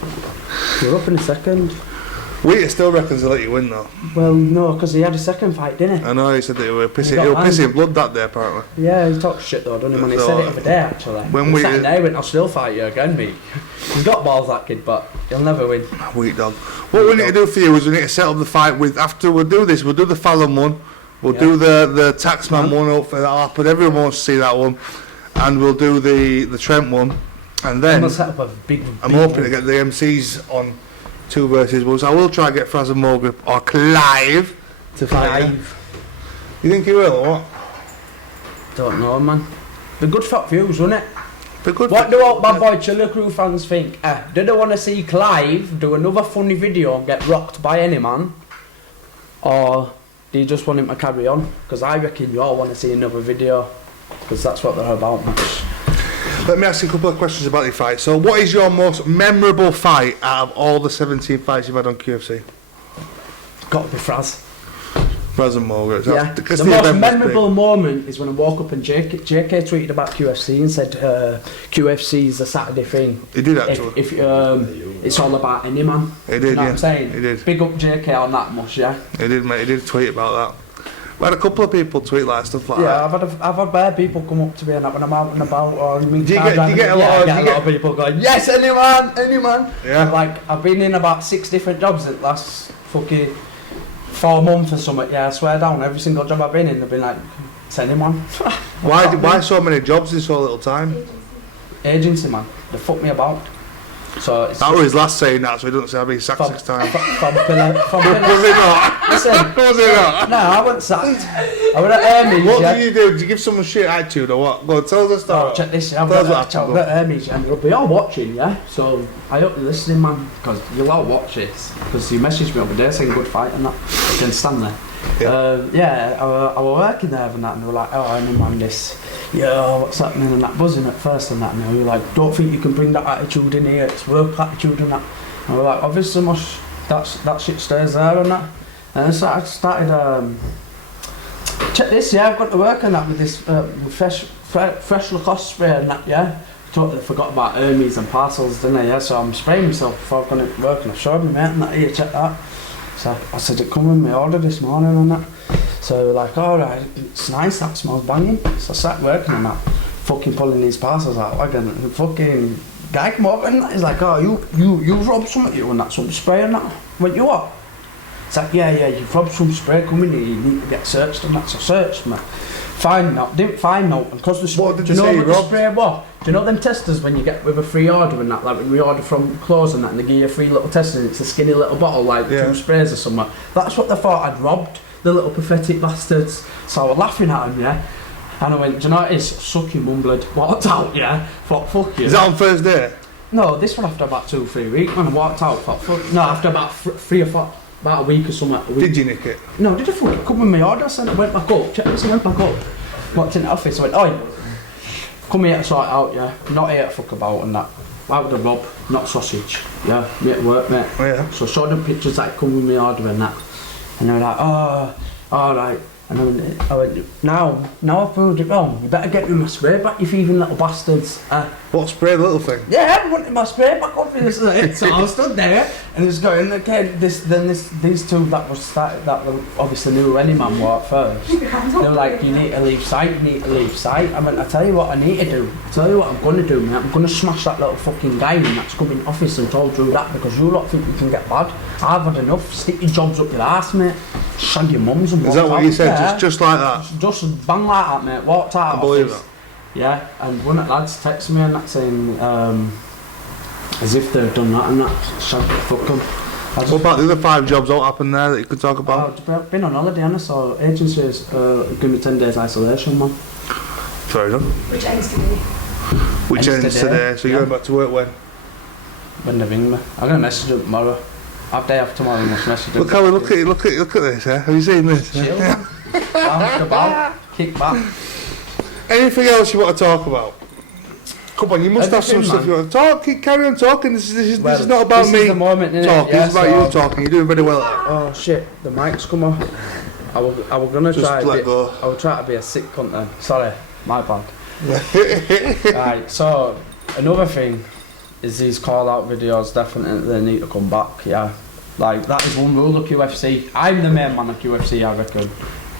You're up in a second. Wheater still reckons he'll let you win though. Well, no, because he had a second fight, didn't he? I know he said that he was pissing. got He was banned. pissing blood that day apparently. Yeah, he talks shit though, doesn't he? When he So, said it the other day, actually. when He we- sat there, he went, "I'll still fight you again, mate." He's got balls, that kid, but he'll never win. Weak dog. What we need to do for you is we need to set up the fight with. After we'll do this, we'll do the Fallon one. We'll do the Taxman one. Hopefully that'll happen. Everyone wants to see that one, and we'll do the Trent one, and I'm then gonna set up a big. I'm hoping to get the MCs on 2 versus 1. So I will try and get FRAZZ and Morgan or Clive to fight. You. You think he will or what? Don't know, man. Be good for views, wouldn't it? Be good. What do all Bad Boy Chiller Crew fans think? Do they want to see Clive do another funny video and get rocked by ANYMAN? Or do you just want him to carry on? Because I reckon you all want to see another video. Because that's what they're about, man. Let me ask you a couple of questions about your fight. So, what is your most memorable fight out of all the 17 fights you've had on QFC? Got to be FRAZZ. FRAZZ and Morgan. Yeah. Because The most memorable moment is when I woke up and JK tweeted about QFC and said QFC is a Saturday thing. He did actually. If it's all about ANYMAN. He did, You know yeah. what I'm saying? He did. Big up JK on that much, yeah. He did, mate. He did tweet about that. We had a couple of people tweet like stuff like Yeah, that. I've had bare people come up to me and that when I'm out and about or Do you get a lot of people going, yes, ANYMAN. Yeah. Like I've been in about 6 different jobs in the last fucking 4 months or something. Yeah, I swear down, every single job I've been in, they've been like, it's ANYMAN. Why so many jobs in so little time? Agency, man, they fuck me about. So it's That was his last saying that, so he doesn't say I've been sacked from 6 times. from pillar. Was he not? Listen, Was he not? no, I wasn't sacked. I was at Hermes, What yeah. did you do? Did you give someone shit attitude or what? Go on, tell us the Oh, story. check this, I've Tell us what got happened, at Hermes and they'll be all watching, yeah? So I hope you're listening, man, because you'll all watch this. Because you messaged me over there saying good fight and that. You can stand there. Yeah. I was working there and that, and they were like, oh, ANYMAN this. Yeah, what's happening and that, buzzing at first and that, and they were like, don't think you can bring that attitude in here, it's work attitude and that. And we're like, obviously that shit stays there and that. And so I started, check this, yeah, I've got to work on that with this fresh Lacoste spray and that, yeah. Totally forgot about Hermes and parcels, didn't I, yeah, so I'm spraying myself before I've gone to work and I've showed my mate and that, here, check that. So I said, it come with my order this morning and that. So they were like, alright, it's nice, that smells banging. So I sat working on that, fucking pulling these parcels out wagon, and the fucking guy come up and he's like, oh, you robbed something, you and that, some spray and that. I went, you what? It's like, yeah, you've robbed some spray, come in here, you need to get searched and that. So searched me. Didn't find no, and because the What did do you they know say what you the robbed? spray was? Do you know them testers when you get with a free order and that, like when we order from clothes and that, and they give you a free little tester and it's a skinny little bottle, like Yeah. 2 sprays or something. That's what they thought I'd robbed, the little pathetic bastards. So I was laughing at them, yeah. And I went, do you know what it is? Sucking mumbled. Walked out, yeah. Thought, fuck you. Is that on Thursday? No, this one after about 2-3 weeks, man. I walked out, thought, fuck. No, after about 3 or 4, about a week or something. A week. Did you nick it? No, did I fucking come with my order? So I went back up, check this, I went back up. Walked in the office, I went, oi, come here to sort it out, yeah. Not here to fuck about and that. I would have robbed, not sausage. Yeah, me at work, mate. Oh, yeah. So I showed them pictures that come with my order and that. And they were like, oh, alright. And I went, now I've proved it wrong. You better get me my spray back, you thieving little bastards. What spray, the little thing? Yeah, I wanted my spray back, obviously. So I stood there, and he was going, okay, these two that were obviously knew who ANYMAN were at first. They were like, you need to leave sight, I went, I tell you what I need to do. I tell you what I'm going to do, mate. I'm going to smash that little fucking guy in that's come in office and told you that because you lot think you can get bad. I've had enough. Stick your jobs up your arse, mate. Shag your mums and Is that what you said? Just like that? Just bang like that, mate. Walked out I believe office. that. Yeah, and one of the lads texted me and that saying, as if they've done that and that, shag the fuck them. What about the other 5 jobs that happened there that you could talk about? I've been on holiday, and so agencies give me 10 days isolation, man. Fair enough. Which ends today. Which Ends ends today, today, so you're going back to work when? When they ring me. I'm going to message them tomorrow. Half day after tomorrow, I must message them. Look how look at this, eh? Have you seen this? Chill, man. Bounce about, kick back. Anything else you want to talk about? Come on, you must have some Everything, stuff man. you want to talk. Carry on talking. This is Well, not about this me is the moment, innit? talking. Yeah, It's about so- you talking. You're doing very well at it. Oh shit, the mic's come off. I was gonna Just try. let go. I will try to be a sick cunt then. Sorry, my bad. Right, so another thing is these call out videos. Definitely they need to come back. Yeah, like that is one rule of QFC. I'm the main man of QFC, I reckon.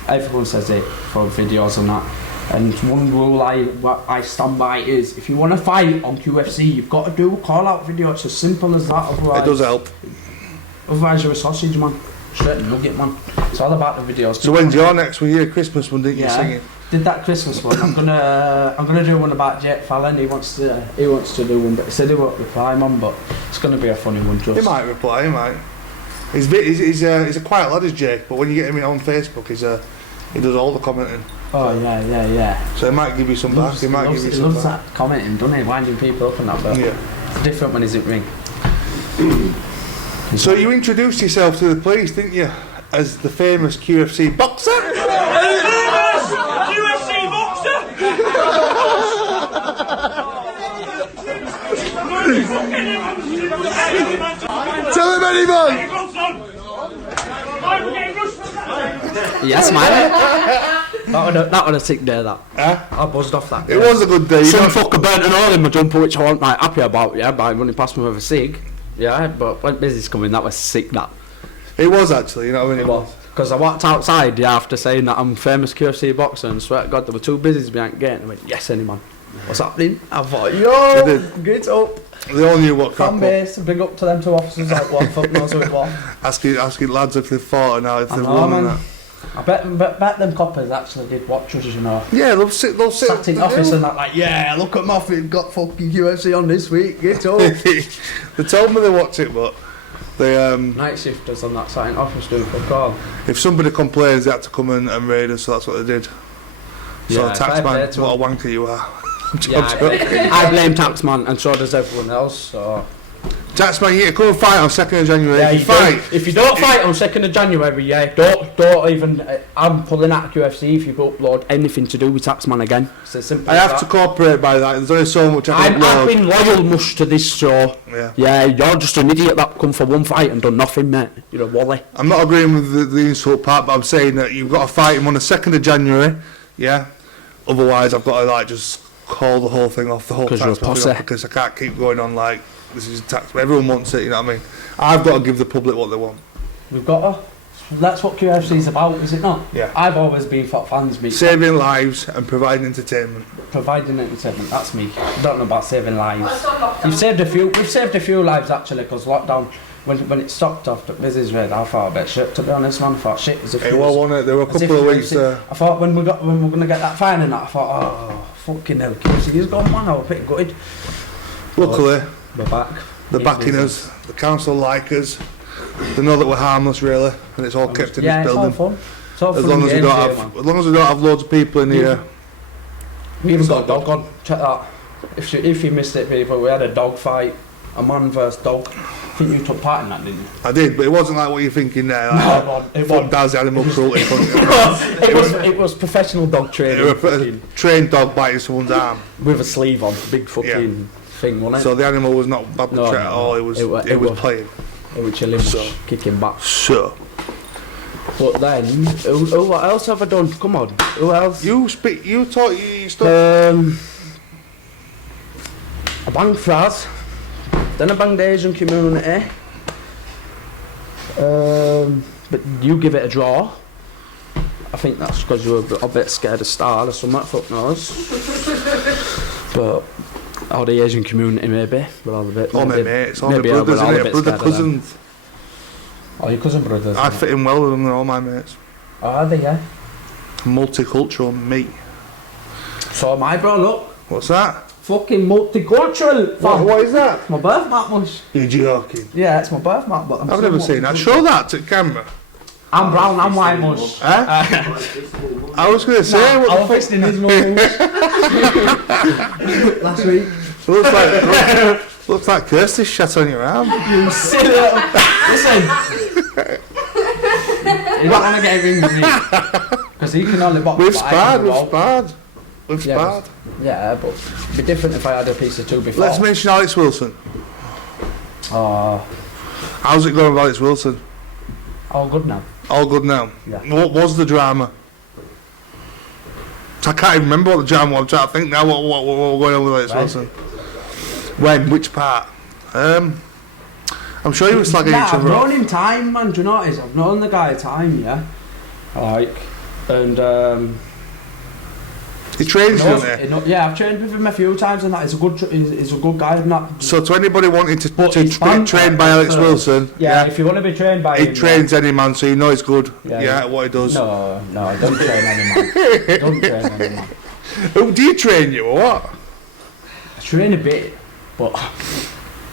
Everyone says it for videos and that. And one rule I stand by is if you want to fight on QFC, you've got to do a call out video. It's as simple as that. Otherwise, It does help. Otherwise you're a sausage, man. Straight nugget, man. It's all about the videos. So when's your next one? Your Christmas one, didn't you? Yeah. Singing. Did that Christmas one. I'm gonna do one about Jake Fallon. He wants to do one, but he said he won't reply, man. But it's gonna be a funny one. Just He might reply. He might. He's a quiet lad, is Jake. But when you get him on Facebook, he does all the commenting. Oh yeah. So he might give you some back. He might give you He some loves back. that commenting, doesn't he? Winding people up and that. But Yeah. it's different when he's at ring. So you introduced yourself to the police, didn't you? As the famous QFC boxer. UFC boxer! Tell him anyone. Yes, man. that would have ticked there, that. I buzzed off that. It was a good day. Some fucker burnt an hole in my jumper, which I wasn't like, happy about, yeah, by running past me with a cig. Yeah, but when business coming, that was sick, that. It was actually, you know what I mean? It was. Because I walked outside, yeah, after saying that I'm famous QFC boxer, and swear to God, there were 2 busies behind the gate, and I went, yes, ANYMAN. What's happening? I thought, They yo, did. get up. They all knew what crap Fan was. base, big up to them 2 officers, like one fuck knows who it was. Asking lads if they've fought or now if I they've know, won and man. that. I bet them coppers actually did watch us, you know. Yeah, they'll sit. Sat in office and that, like, yeah, look at Moffitt, got fucking UFC on this week, get up. They told me they watch it, but they Night shifters on that side in office doing fuck all. if somebody complains, they had to come and raid us. So that's what they did. So Yeah, fair play TAXMAN, to what a wanker you are. Yeah, I blame TAXMAN, and so does everyone. everyone else, so... TAXMAN, yeah, come and fight on 2nd of January. Yeah, if you you fight, don't- if you don't fight on 2nd of January, yeah, don't even... I'm pulling out of QFC if you upload Anything to do with TAXMAN again. It's as simple I as have that. to cooperate by that. There's only so much I can I've upload. been loyal mush to this show. Yeah. Yeah, you're just an idiot that come for one fight and done nothing, mate. You're a wally. I'm not agreeing with the insult part, but I'm saying that you've got to fight him on the 2nd of January, yeah? Otherwise, I've got to, like, just call the whole thing off, the whole 'Cause you're a TAXMAN thing posse. off, because I can't keep going on like, this is tax. Everyone wants it, you know what I mean? I've got to give the public what they want. We've got to. That's what QFC's about, is it not? Yeah. I've always been for fans, me. Saving lives and providing entertainment. Providing entertainment, that's me. I don't know about saving lives. We've saved a few lives actually, because lockdown, when it stopped off the business raid, I thought a bit shit, to be honest, man. I thought shit as if It was, wasn't it? There were a as if couple of you weeks see- there. I thought when we're gonna get that fine and that, I thought, oh fucking hell, QFC's gone, man. I was pretty gutted. Luckily, We're back. they're backing us, the council like us, they know that we're harmless really, and it's all kept in Yeah, this it's all building. fun. It's all As fun long and as we games don't here, have, man. as long as we don't have loads of people in here. We even got a dog on. Check that. If you missed it, people, we had a dog fight. A man versus dog. I think you took part in that, didn't you? I did, but it wasn't like what you're thinking there. Like, No, it fuck wasn't. Daz animal cruelty. It was professional dog training. They were a fucking- trained dog biting someone's arm. with a sleeve on, big fucking thing, wasn't it? So the animal was not badly No, treated no, at all. no. It was It was- playing. Which your limbs kicking back. So But then, who what else have I done? Come on, who else? You taught you stuff. I banged FRAZZ, then I banged the Asian community. But you give it a draw. I think that's because you were a bit scared of Star or something, fuck knows. But, or the Asian community maybe. We're all a bit, All my mates, all my maybe brothers, we're all a innit? bit Brother, scared of them. cousins. Oh, your cousin brothers. I fit in well with them, they're all my mates. Oh, are they, yeah? Multicultural, mate. So my bro, look. What's that? Fucking multicultural. What is that? It's my birthmark, mush. You're joking. Yeah, it's my birthmark, but I've never seen that. Show that to camera. I'm brown, I'm white, mush. I was going to say, I what was the fisting his mum, last week. fuck? Looks like Kirsty's shat on your arm. You silly little... Listen. You don't want to get him with me. Because he can only box. We've but I sparred, can we've roll. sparred. We've Yeah, sparred. Yeah, but it'd be different if I had a piece of two before. Let's mention Alex Wilson. Oh, How's it going with Alex Wilson? all good now. All good now? Yeah. What was the drama? I can't even remember what the drama was. I'm trying to think now what was going on with Alex Right. Wilson. When? Which part? I'm sure you were slagging Nah, each I've other known off. him time, man. Do you know what it is? I've known the guy time, yeah. Like, and He trains you, knows- doesn't he? yeah, I've trained with him a few times, and that he's a good, he's a good guy. And that, So to anybody wanting to But be he's banter trained by Alex first. Wilson, yeah, if you want to be trained by he him, trains any man, so you know he's good. Yeah, Yeah, yeah. what he does. No, I don't train anyone. Don't train anyone. Oh, do you train you or what? I train a bit, but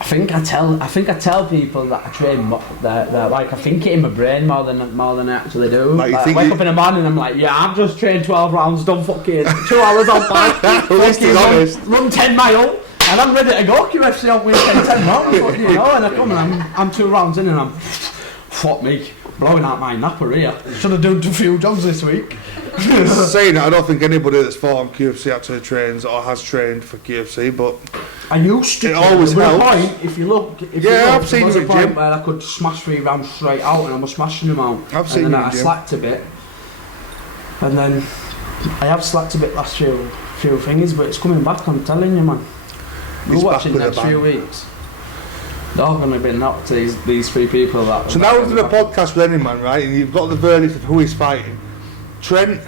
I think I tell people that I train that like I think it in my brain more than I actually do. Like, you Like, think I wake you- up in the morning and I'm like, yeah, I've just trained 12 rounds, done fucking 2 hours on bike, At least he's honest. run 10 mile, and I'm ready to go QFC on weekend 10 rounds, what do you know? And I come and I'm 2 rounds in and I'm, fuck me, blowing out my napper here. Should have done a few jobs this week. Saying that, I don't think anybody that's fought on QFC actually trains or has trained for QFC, but I used to. It always There was a helps. point, if you look, I've seen there was you a at point gym. where I could smash 3 rounds straight out, and I was smashing them out. I've seen and you then at I gym. slacked a bit, and then I have slacked a bit last few things, but it's coming back. I'm telling you, man. We're He's back watching with a next few bang. weeks. They're all going to be knocked to these 3 people. That So now we've done a podcast with ANYMAN, right? And you've got the verdict of who he's fighting. Trent,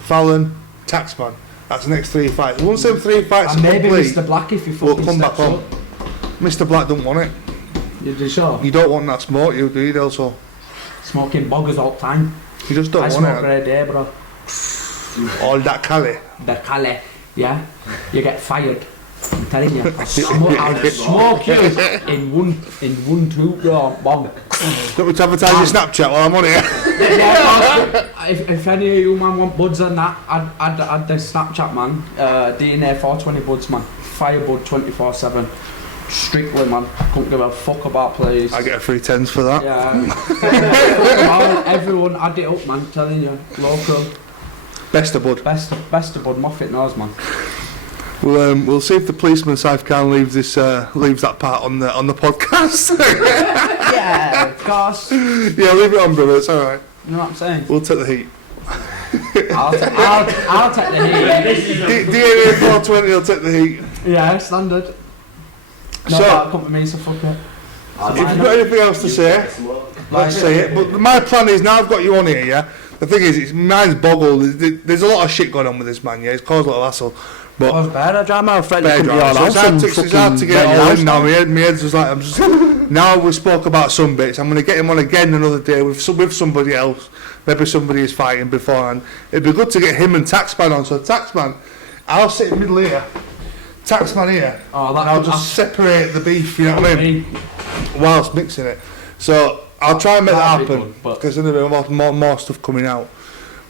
Fallon, Taxman. That's the next 3 fights. Once them 3 fights And are maybe complete, Mr. Black if you we'll fucking come back steps on. up. Mr. Black don't want it. You sure? You don't want that smoke, you do you, also? Smoking boggers all the time. You just don't I want smoke it. every day, bro. All that Cali. The Calais, yeah? You get fired. I'm telling you, I'll smoke you in one toot, bro. Bong. Don't we to advertise your Snapchat while I'm on here? Yeah, if any of you man want buds on that, I'd the Snapchat man, DNA 420 buds man, fire bud 24/7, strictly man. Couldn't give a fuck about plays. I get a free tens for that. Yeah, everyone add it up, man. Telling you, local, Best of bud. best of Bud Moffitt knows, man. We'll see if the policeman Saif Khan leaves that part on the podcast. Yeah, of course. You Yeah, leave it on, brother. It's all right. know what I'm saying? We'll take the heat. I'll take the heat. DNA 420 will take the heat. Yeah, standard. No, So- that'll come to me, so fuck it. If you've got anything else to say, let's say it. But my plan is, now I've got you on here, yeah? The thing is, mine's boggled. There's a lot of shit going on with this man, yeah? It's caused a little hassle. But Was better drama, I'm afraid Bear to come to your drama. So house and it's hard to get it fucking all house in now. My head's just like, now we spoke about some bits. I'm going to get him on again another day with somebody else. Maybe somebody is fighting beforehand. It'd be good to get him and Taxman on. So Taxman, I'll sit in the middle here. Taxman here. Oh, And I'll just separate the beef, you know what I mean? Whilst mixing it. So I'll try and make that That'd be happen. good, but- Because there's going to be more stuff coming out.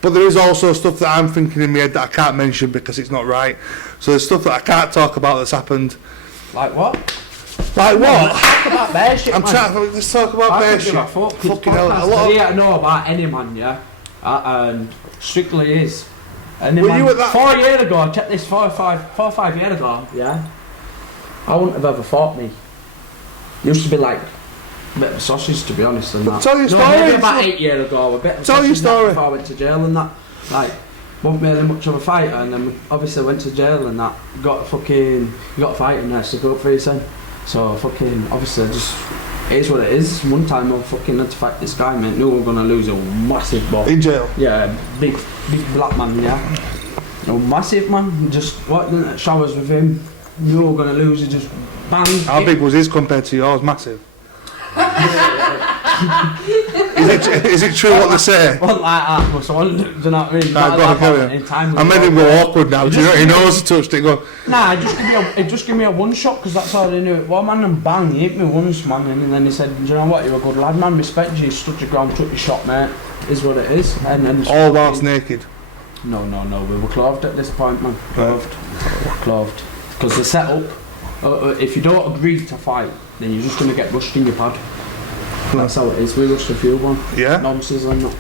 But there is also stuff that I'm thinking in my head that I can't mention because it's not right. So there's stuff that I can't talk about that's happened. Like what? Like what? Talk about bear shit, I'm man. trying to, let's talk about I bear don't shit. give a fuck. Fucking hell, a lot of, Yeah, I know about ANYMAN, yeah. And strictly is. ANYMAN. Were you at that- 4 years ago, I checked this 4 or 5 years ago, yeah. I wouldn't have ever fought me. Used to be like, bit of sausage, to be honest, and that. Tell your No, story. maybe about 8 years ago, a bit of Tell your sausage and that story. before I went to jail and that. Like, wasn't really much of a fighter, and then obviously went to jail and that. Got a fight in there, so go up for his son. So fucking, obviously, just, it is what it is. One time I fucking had to fight this guy, mate. Knew we were gonna lose a massive ball. In jail. Yeah, big black man, yeah. A massive man, just walked in the showers with him. Knew we were gonna lose, he just bang. How big was his compared to yours? Massive. Is it true what they say? Wasn't like that, but someone, do you know what I mean? Nah, Not go on, like carry that on. in time I made him go awkward now. Do you know? He knows he touched it. Go. Nah, it just give me a one shot, because that's all I knew it was, man, and bang, he hit me once, man, and then he said, do you know what, you're a good lad, man, respect you, stood your ground, took your shot, mate, is what it is, and then... All whilst naked. No, we were clothed at this point, man, clothed, because the setup, if you don't agree to fight, then you're just going to get rushed in your pad. That's how it is, we rushed a few, man. Yeah? Nonsense and that.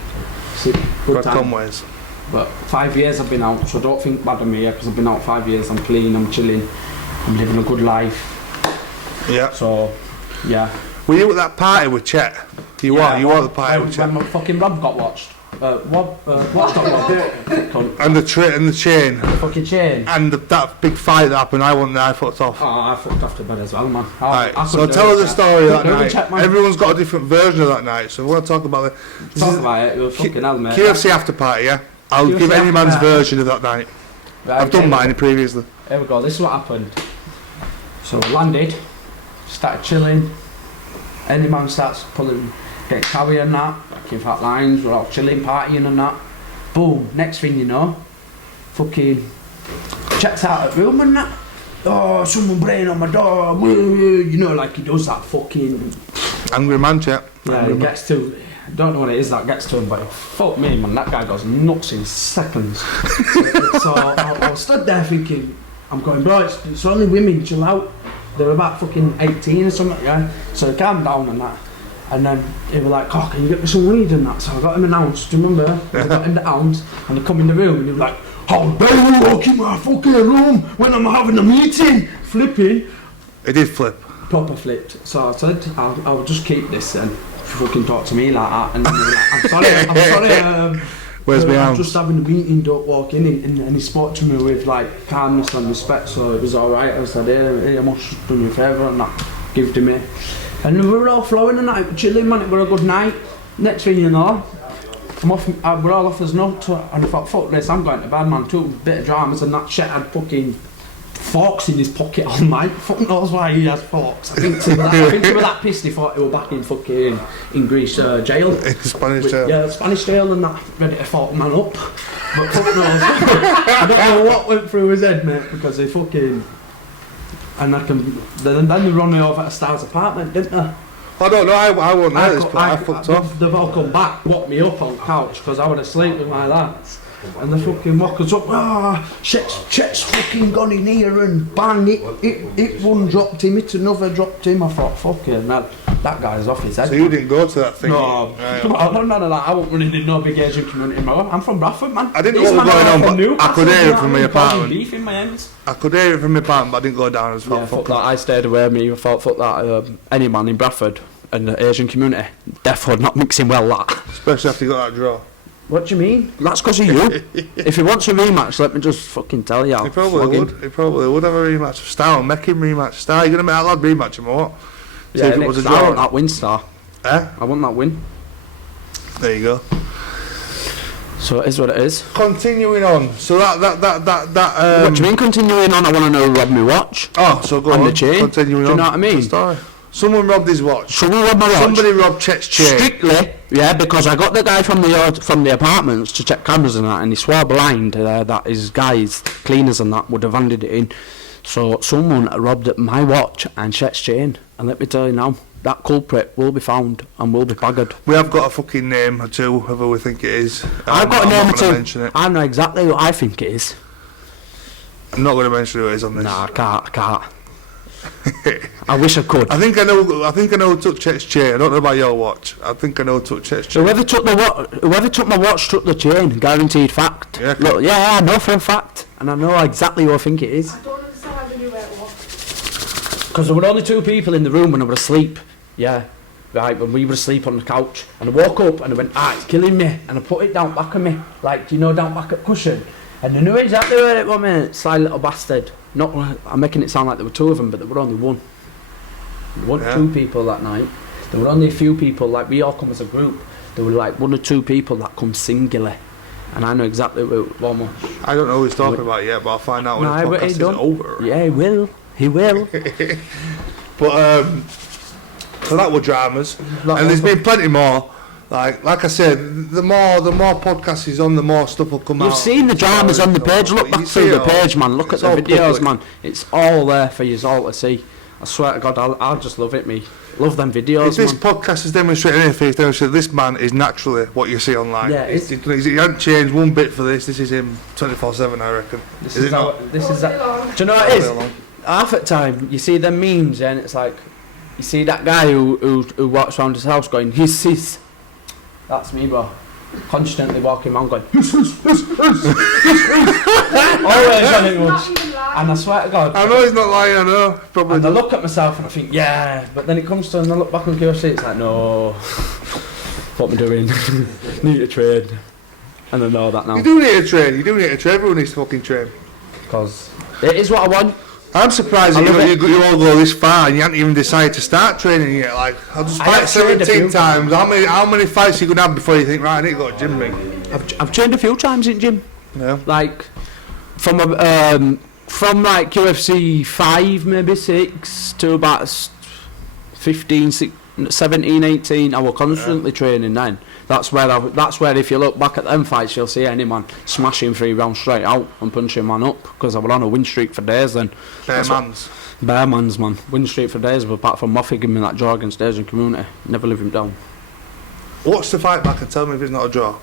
Good Brad time. Conway's. But 5 years I've been out, so don't think bad of me, because I've been out 5 years, I'm clean, I'm chilling, I'm living a good life. Yeah. So, yeah. Were you at that party with Chet? You were at the party with Chet. When my fucking Rob got watched. What got watched? Cunt. And the chain. The fucking chain. And that big fight that happened, I wasn't there, I fucked off. Oh, I fucked off to bed as well, man. Right, I so couldn't tell do us it, the story of that Couldn't do night. it, Chet, man. Everyone's got a different version of that night, so we want to talk about it. Talk about it, it was fucking hell, mate. QFC after party, yeah? I'll QFC give any after man's party. version of that night. Right, I've done here we mine previously. go. Here we go, this is what happened. So, landed, started chilling. Any man starts getting carry and that, keep fat lines, we're all chilling, partying and that. Boom, next thing you know, fucking checks out at room and that. Oh, someone praying on my door, you know, like he does that fucking... Angry man, Chet. Yeah, he gets to... I don't know what it is that gets to him, but fuck me, man, that guy goes nuts in seconds. so I was stood there thinking, I'm going, bro, it's only women, chill out. They were about fucking 18 or something, yeah? So he calmed down and that. And then he was like, oh, can you get me some weed and that? So I got him an ounce, do you remember? I got him the ounce, and he come in the room and he was like, how dare you walk in my fucking room when I'm having a meeting? Flipping. It did flip. Proper flipped. So I said, I'll just keep this then. If you fucking talk to me like that. And then he was like, I'm sorry, Where's my I'm ounce? just having a meeting, don't walk in. And he spoke to me with like calmness and respect, so it was alright. I said, hey, I must do me a favour and that. Give to me. And we were all flowing and that, chilling, man, it was a good night. Next thing you know, we're all off as nuts, and I thought, fuck this, I'm going to bed, man, too, bit of dramas, and that shit had fucking forks in his pocket all night. Fuck knows why he has forks. I think he was that pissed he thought he was back in fucking, in Greece, jail. In Spanish jail. Yeah, Spanish jail and that, ready to fuck man up. But fuck knows, I don't know what went through his head, mate, because he fucking... And then they run me over to Star's apartment, didn't they? I don't know, I wasn't there this point, I fucked off. They've all come back, woke me up on the couch, because I was asleep with my lads. And they fucking woke us up, Chet's fucking gone in here, and bang, it one dropped him, it another dropped him. I thought, fucking hell, that guy's off his head. So you didn't go to that thing? No, none of that. I wasn't running in no big Asian community. I'm from Bradford, man. I didn't know what was going on, but I could hear it from my apartment. Beef in my ends. I could hear it from my apartment, but I didn't go down as well. Yeah, fuck that. I stayed away. Me, thought, fuck that. Any man in Bradford and the Asian community, definitely not mixing well. That. Especially after you got that draw. What do you mean? That's because of you. If he wants a rematch, let me just fucking tell you. He probably would. He probably would have a rematch. Star, make him rematch. Star, you're gonna make that lad rematch him or what? See Yeah, if it was a I want draw. that win, Star. Eh? I want that win. There you go. So it is what it is. Continuing on. So that What do you mean continuing on? I want to know who robbed me watch. Oh, so go On on. the chain. Continuing Do you on. know what I mean? The story. Someone robbed his watch. Someone robbed my watch. Somebody robbed Chet's chain. Strictly, yeah, because I got the guy from the apartments to check cameras and that, and he swore blind that his guys, cleaners and that, would have handed it in. So someone robbed my watch and Chet's chain, and let me tell you now, that culprit will be found and will be bagged. We have got a fucking name or two, whoever we think it is. I've got a I'm name or not gonna two. mention it. I know exactly what I think it is. I'm not going to mention who it is on this. Nah, I can't. I wish I could. I think I know who took Chet's chain. I don't know about your watch. I think I know who took Chet's chain. Whoever took my watch took the chain. Guaranteed fact. Yeah, Look, yeah, I know for a fact, and I know exactly who I think it is. I don't understand how they knew where it was. Because there were only two people in the room when I was asleep. Yeah. right, when we were asleep on the couch, and I woke up and I went, it's killing me, and I put it down back of me, like, do you know, down back at cushion, and I knew exactly where it was, mate. Sly little bastard. I'm making it sound like there were 2 of them, but there were only 1. There weren't 2 people that night. There were only a few people, like, we all come as a group. There were like 1 or 2 people that come singularly, and I know exactly where it was. I don't know who he's talking about yet, but I'll find out when the podcast is over. Yeah, he will. He will. But so that were dramas, and there's been plenty more. Like I said, the more podcasts is on, the more stuff will come out. You've seen the dramas on the page. Look back through the page, man. Look at the videos, man. It's all there for you all to see. I swear to God, I'll just love it, me. Love them videos, if this podcast is demonstrating anything, it's demonstrating this man is naturally what you see online. Yeah, he hasn't changed one bit for this. This is him 24/7, I reckon. This is that. Do you know what it is? Half at time, you see them memes, and it's like, you see that guy who walks around his house going, hiss. That's me, bro. Constantly walking around going, hiss. Always on it once. And I swear to God. I know he's not lying, I know. Probably. And I look at myself and I think, yeah. But then it comes to, and I look back on QFC, it's like, no. What am I doing? Need to train. And I know that now. You do need to train. Everyone needs to fucking train. Because it is what I want. I'm surprised you all go this far and you haven't even decided to start training yet. Like, I'll just fight 17 times. How many fights are you going to have before you think, right, I need to go to gym, mate? I've trained a few times in gym. Yeah. Like, from like QFC 5, maybe 6, to about 15, 17, 18, I was constantly training then. That's where if you look back at them fights, you'll see ANYMAN smashing 3 rounds straight out and punching man up, because I was on a win streak for days then. Bare man's, man. Win streak for days, but apart from Moffitt giving me that draw against Asian Community, never live him down. Watch the fight back and tell me if it's not a draw.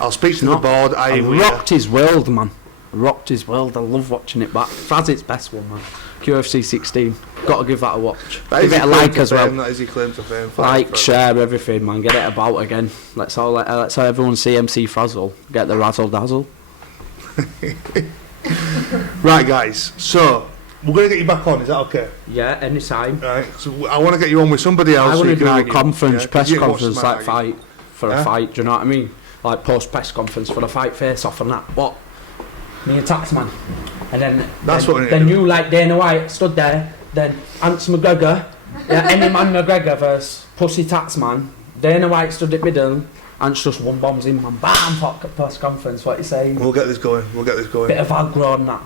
I'll speak to the board. I rocked his world, man. Rocked his world. I love watching it back. FRAZZ's best one, man. QFC 16. Got to give that a watch. Give it a like as well. That is his claim to fame. Like, share everything, man. Get it about again. Let's everyone see MC Frazzle. Get the razzle dazzle. Right, guys. So we're gonna get you back on. Is that okay? Yeah, anytime. Right. So I want to get you on with somebody else. I want to do a press conference, like fight for a fight. Do you know what I mean? Like post press conference for a fight, face off and that. What? Me and TAXMAN. And then you, like Dana White, stood there. Then ANTZ McGregor, ANYMAN McGregor versus Pussy TAXMAN. Dana White stood at middle. ANTZ just 1 bombs in, man. Bam! Fuck at press conference. What you saying? We'll get this going. Bit of aggro and that.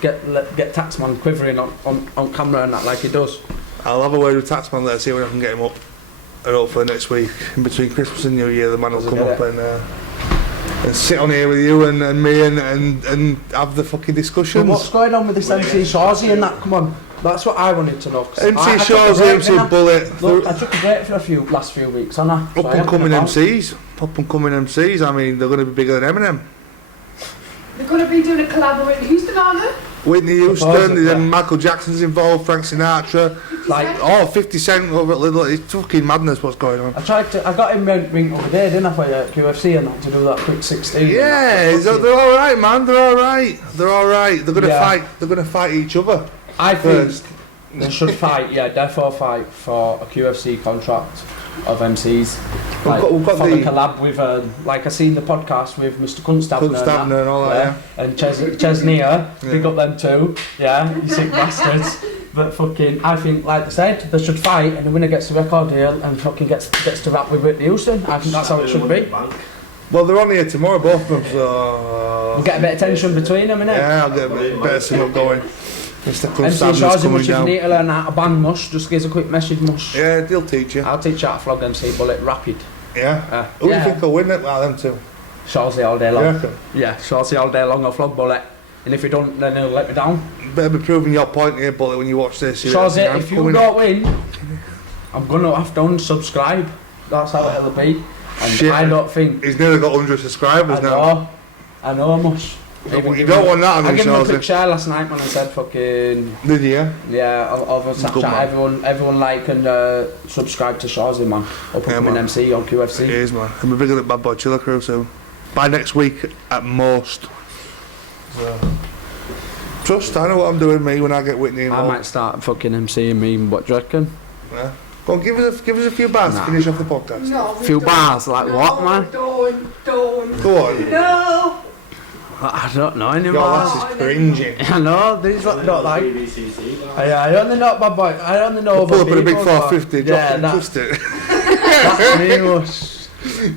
Get TAXMAN quivering on camera and that, like he does. I'll have a word with TAXMAN. Let's see when I can get him up. And hopefully next week, in between Christmas and New Year, the man will come up and sit on here with you and me and have the fucking discussions. But what's going on with this MC Shawsey and that? Come on, that's what I wanted to know. MC Shawsey, MC Bullet. Look, I took a break for last few weeks, haven't I? Up and coming MCs. I mean, they're going to be bigger than Eminem. They're going to be doing a collab with Houston, aren't they? Whitney Houston, then Michael Jackson's involved, Frank Sinatra, 50 Cent over at Little. It's fucking madness what's going on. I got him ring over there, didn't I, for QFC and that, to do that quick 16. Yeah, they're alright, man, they're alright. They're gonna fight each other. I think they should fight, therefore fight for a QFC contract of MCs. We've got the collab with, like I seen the podcast with Mr. Kunstavner and all that, and Chesnea, big up them too, you sick bastards. But fucking, I think, like I said, they should fight, and the winner gets the record deal and fucking gets to rap with Whitney Houston. I think that's how it should be. Well, they're on here tomorrow, both of them, so... We'll get a bit of tension between them, innit? Yeah, I'll get a bit of something going. Mr. MC much if you need to learn how to ban mush, just give us a quick message mush. Yeah, they'll teach you. I'll teach you how to flog MC Bullet rapid. Yeah? Who do you think will win it? Well, them two. Shawsey all day long. Yeah, Shawsey all day long, I'll flog Bullet. And if you don't, then he'll let me down. Better be proving your point here, Bullet, when you watch this. Shawsey, if you don't win, I'm going to have to unsubscribe. That's how it'll be. And shit, I don't think... He's nearly got 100 subscribers now. I know, mush. You don't want that on him, I gave him a quick share last night when I said fucking... Did you? Yeah, over Snapchat, everyone like and subscribe to Shawsey, man. Up and coming MC on QFC. It is, man. And we're bigger than Bad Boy Chiller Crew soon. By next week, at most. So. Trust, I know what I'm doing, me, when I get Whitney involved. I might start fucking MCing me, what do you reckon? Yeah. Go on, give us a few bars to finish off the podcast. No, Few bars, like what, man? Don't. Go on. No. I don't know any Your bars. lass is cringing. I know, these what not like. BBCC. I only know my boy. I only know Pull about up in a big people, 450, drop yeah, it, twist it. that's me, Russ.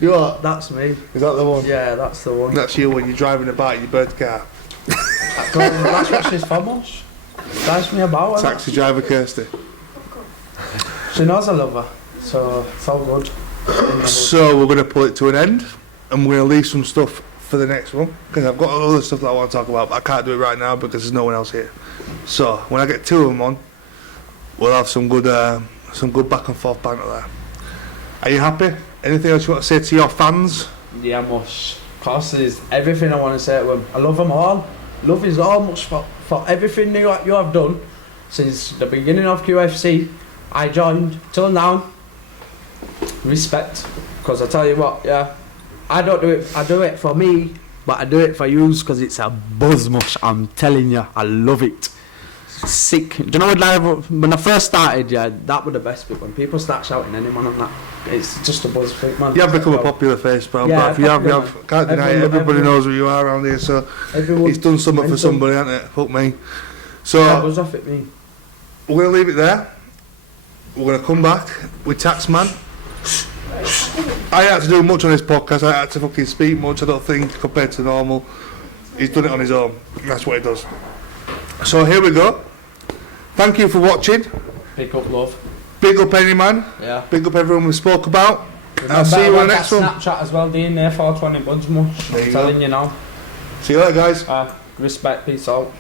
You what? That's me. Is that the one? Yeah, that's the one. That's you when you're driving about your bird car. That's what she's famous. Drives me about. innit? Taxi driver Kirsty. She knows I love her, so it's all good. So we're going to put it to an end, and we're going to leave some stuff for the next one, because I've got other stuff that I want to talk about, but I can't do it right now because there's no one else here. So when I get two of them on, we'll have some good back and forth banter there. Are you happy? Anything else you want to say to your fans? Yeah, much. Cause there's everything I want to say to them. I love them all. Love is all much for everything you have done since the beginning of QFC. I joined till now. Respect, because I tell you what, yeah, I don't do it. I do it for me, but I do it for you because it's a buzz mush. I'm telling you, I love it. Sick. Do you know when I first started? Yeah, that was the best bit when people start shouting ANYMAN on that. It's just a buzz thing, man. You have become a popular face, bro. Yeah, but you have, can't deny it. Everybody knows who you are around here. So Everyone, it's done something for somebody, hasn't it? Fuck me. So yeah, buzz off at me. we're going to leave it there. We're going to come back with TAXMAN. I had to do much on this podcast. I had to fucking speak much, I don't think, compared to normal. He's done it on his own. That's what he does. So here we go. Thank you for watching. Pick up love. Big up ANYMAN. Yeah. Big up everyone we spoke about. Remember, I'll see you in the next one. Snapchat as well, doing there 420 buds much. There you I'm go. telling you now. See you later, guys. Respect, peace out.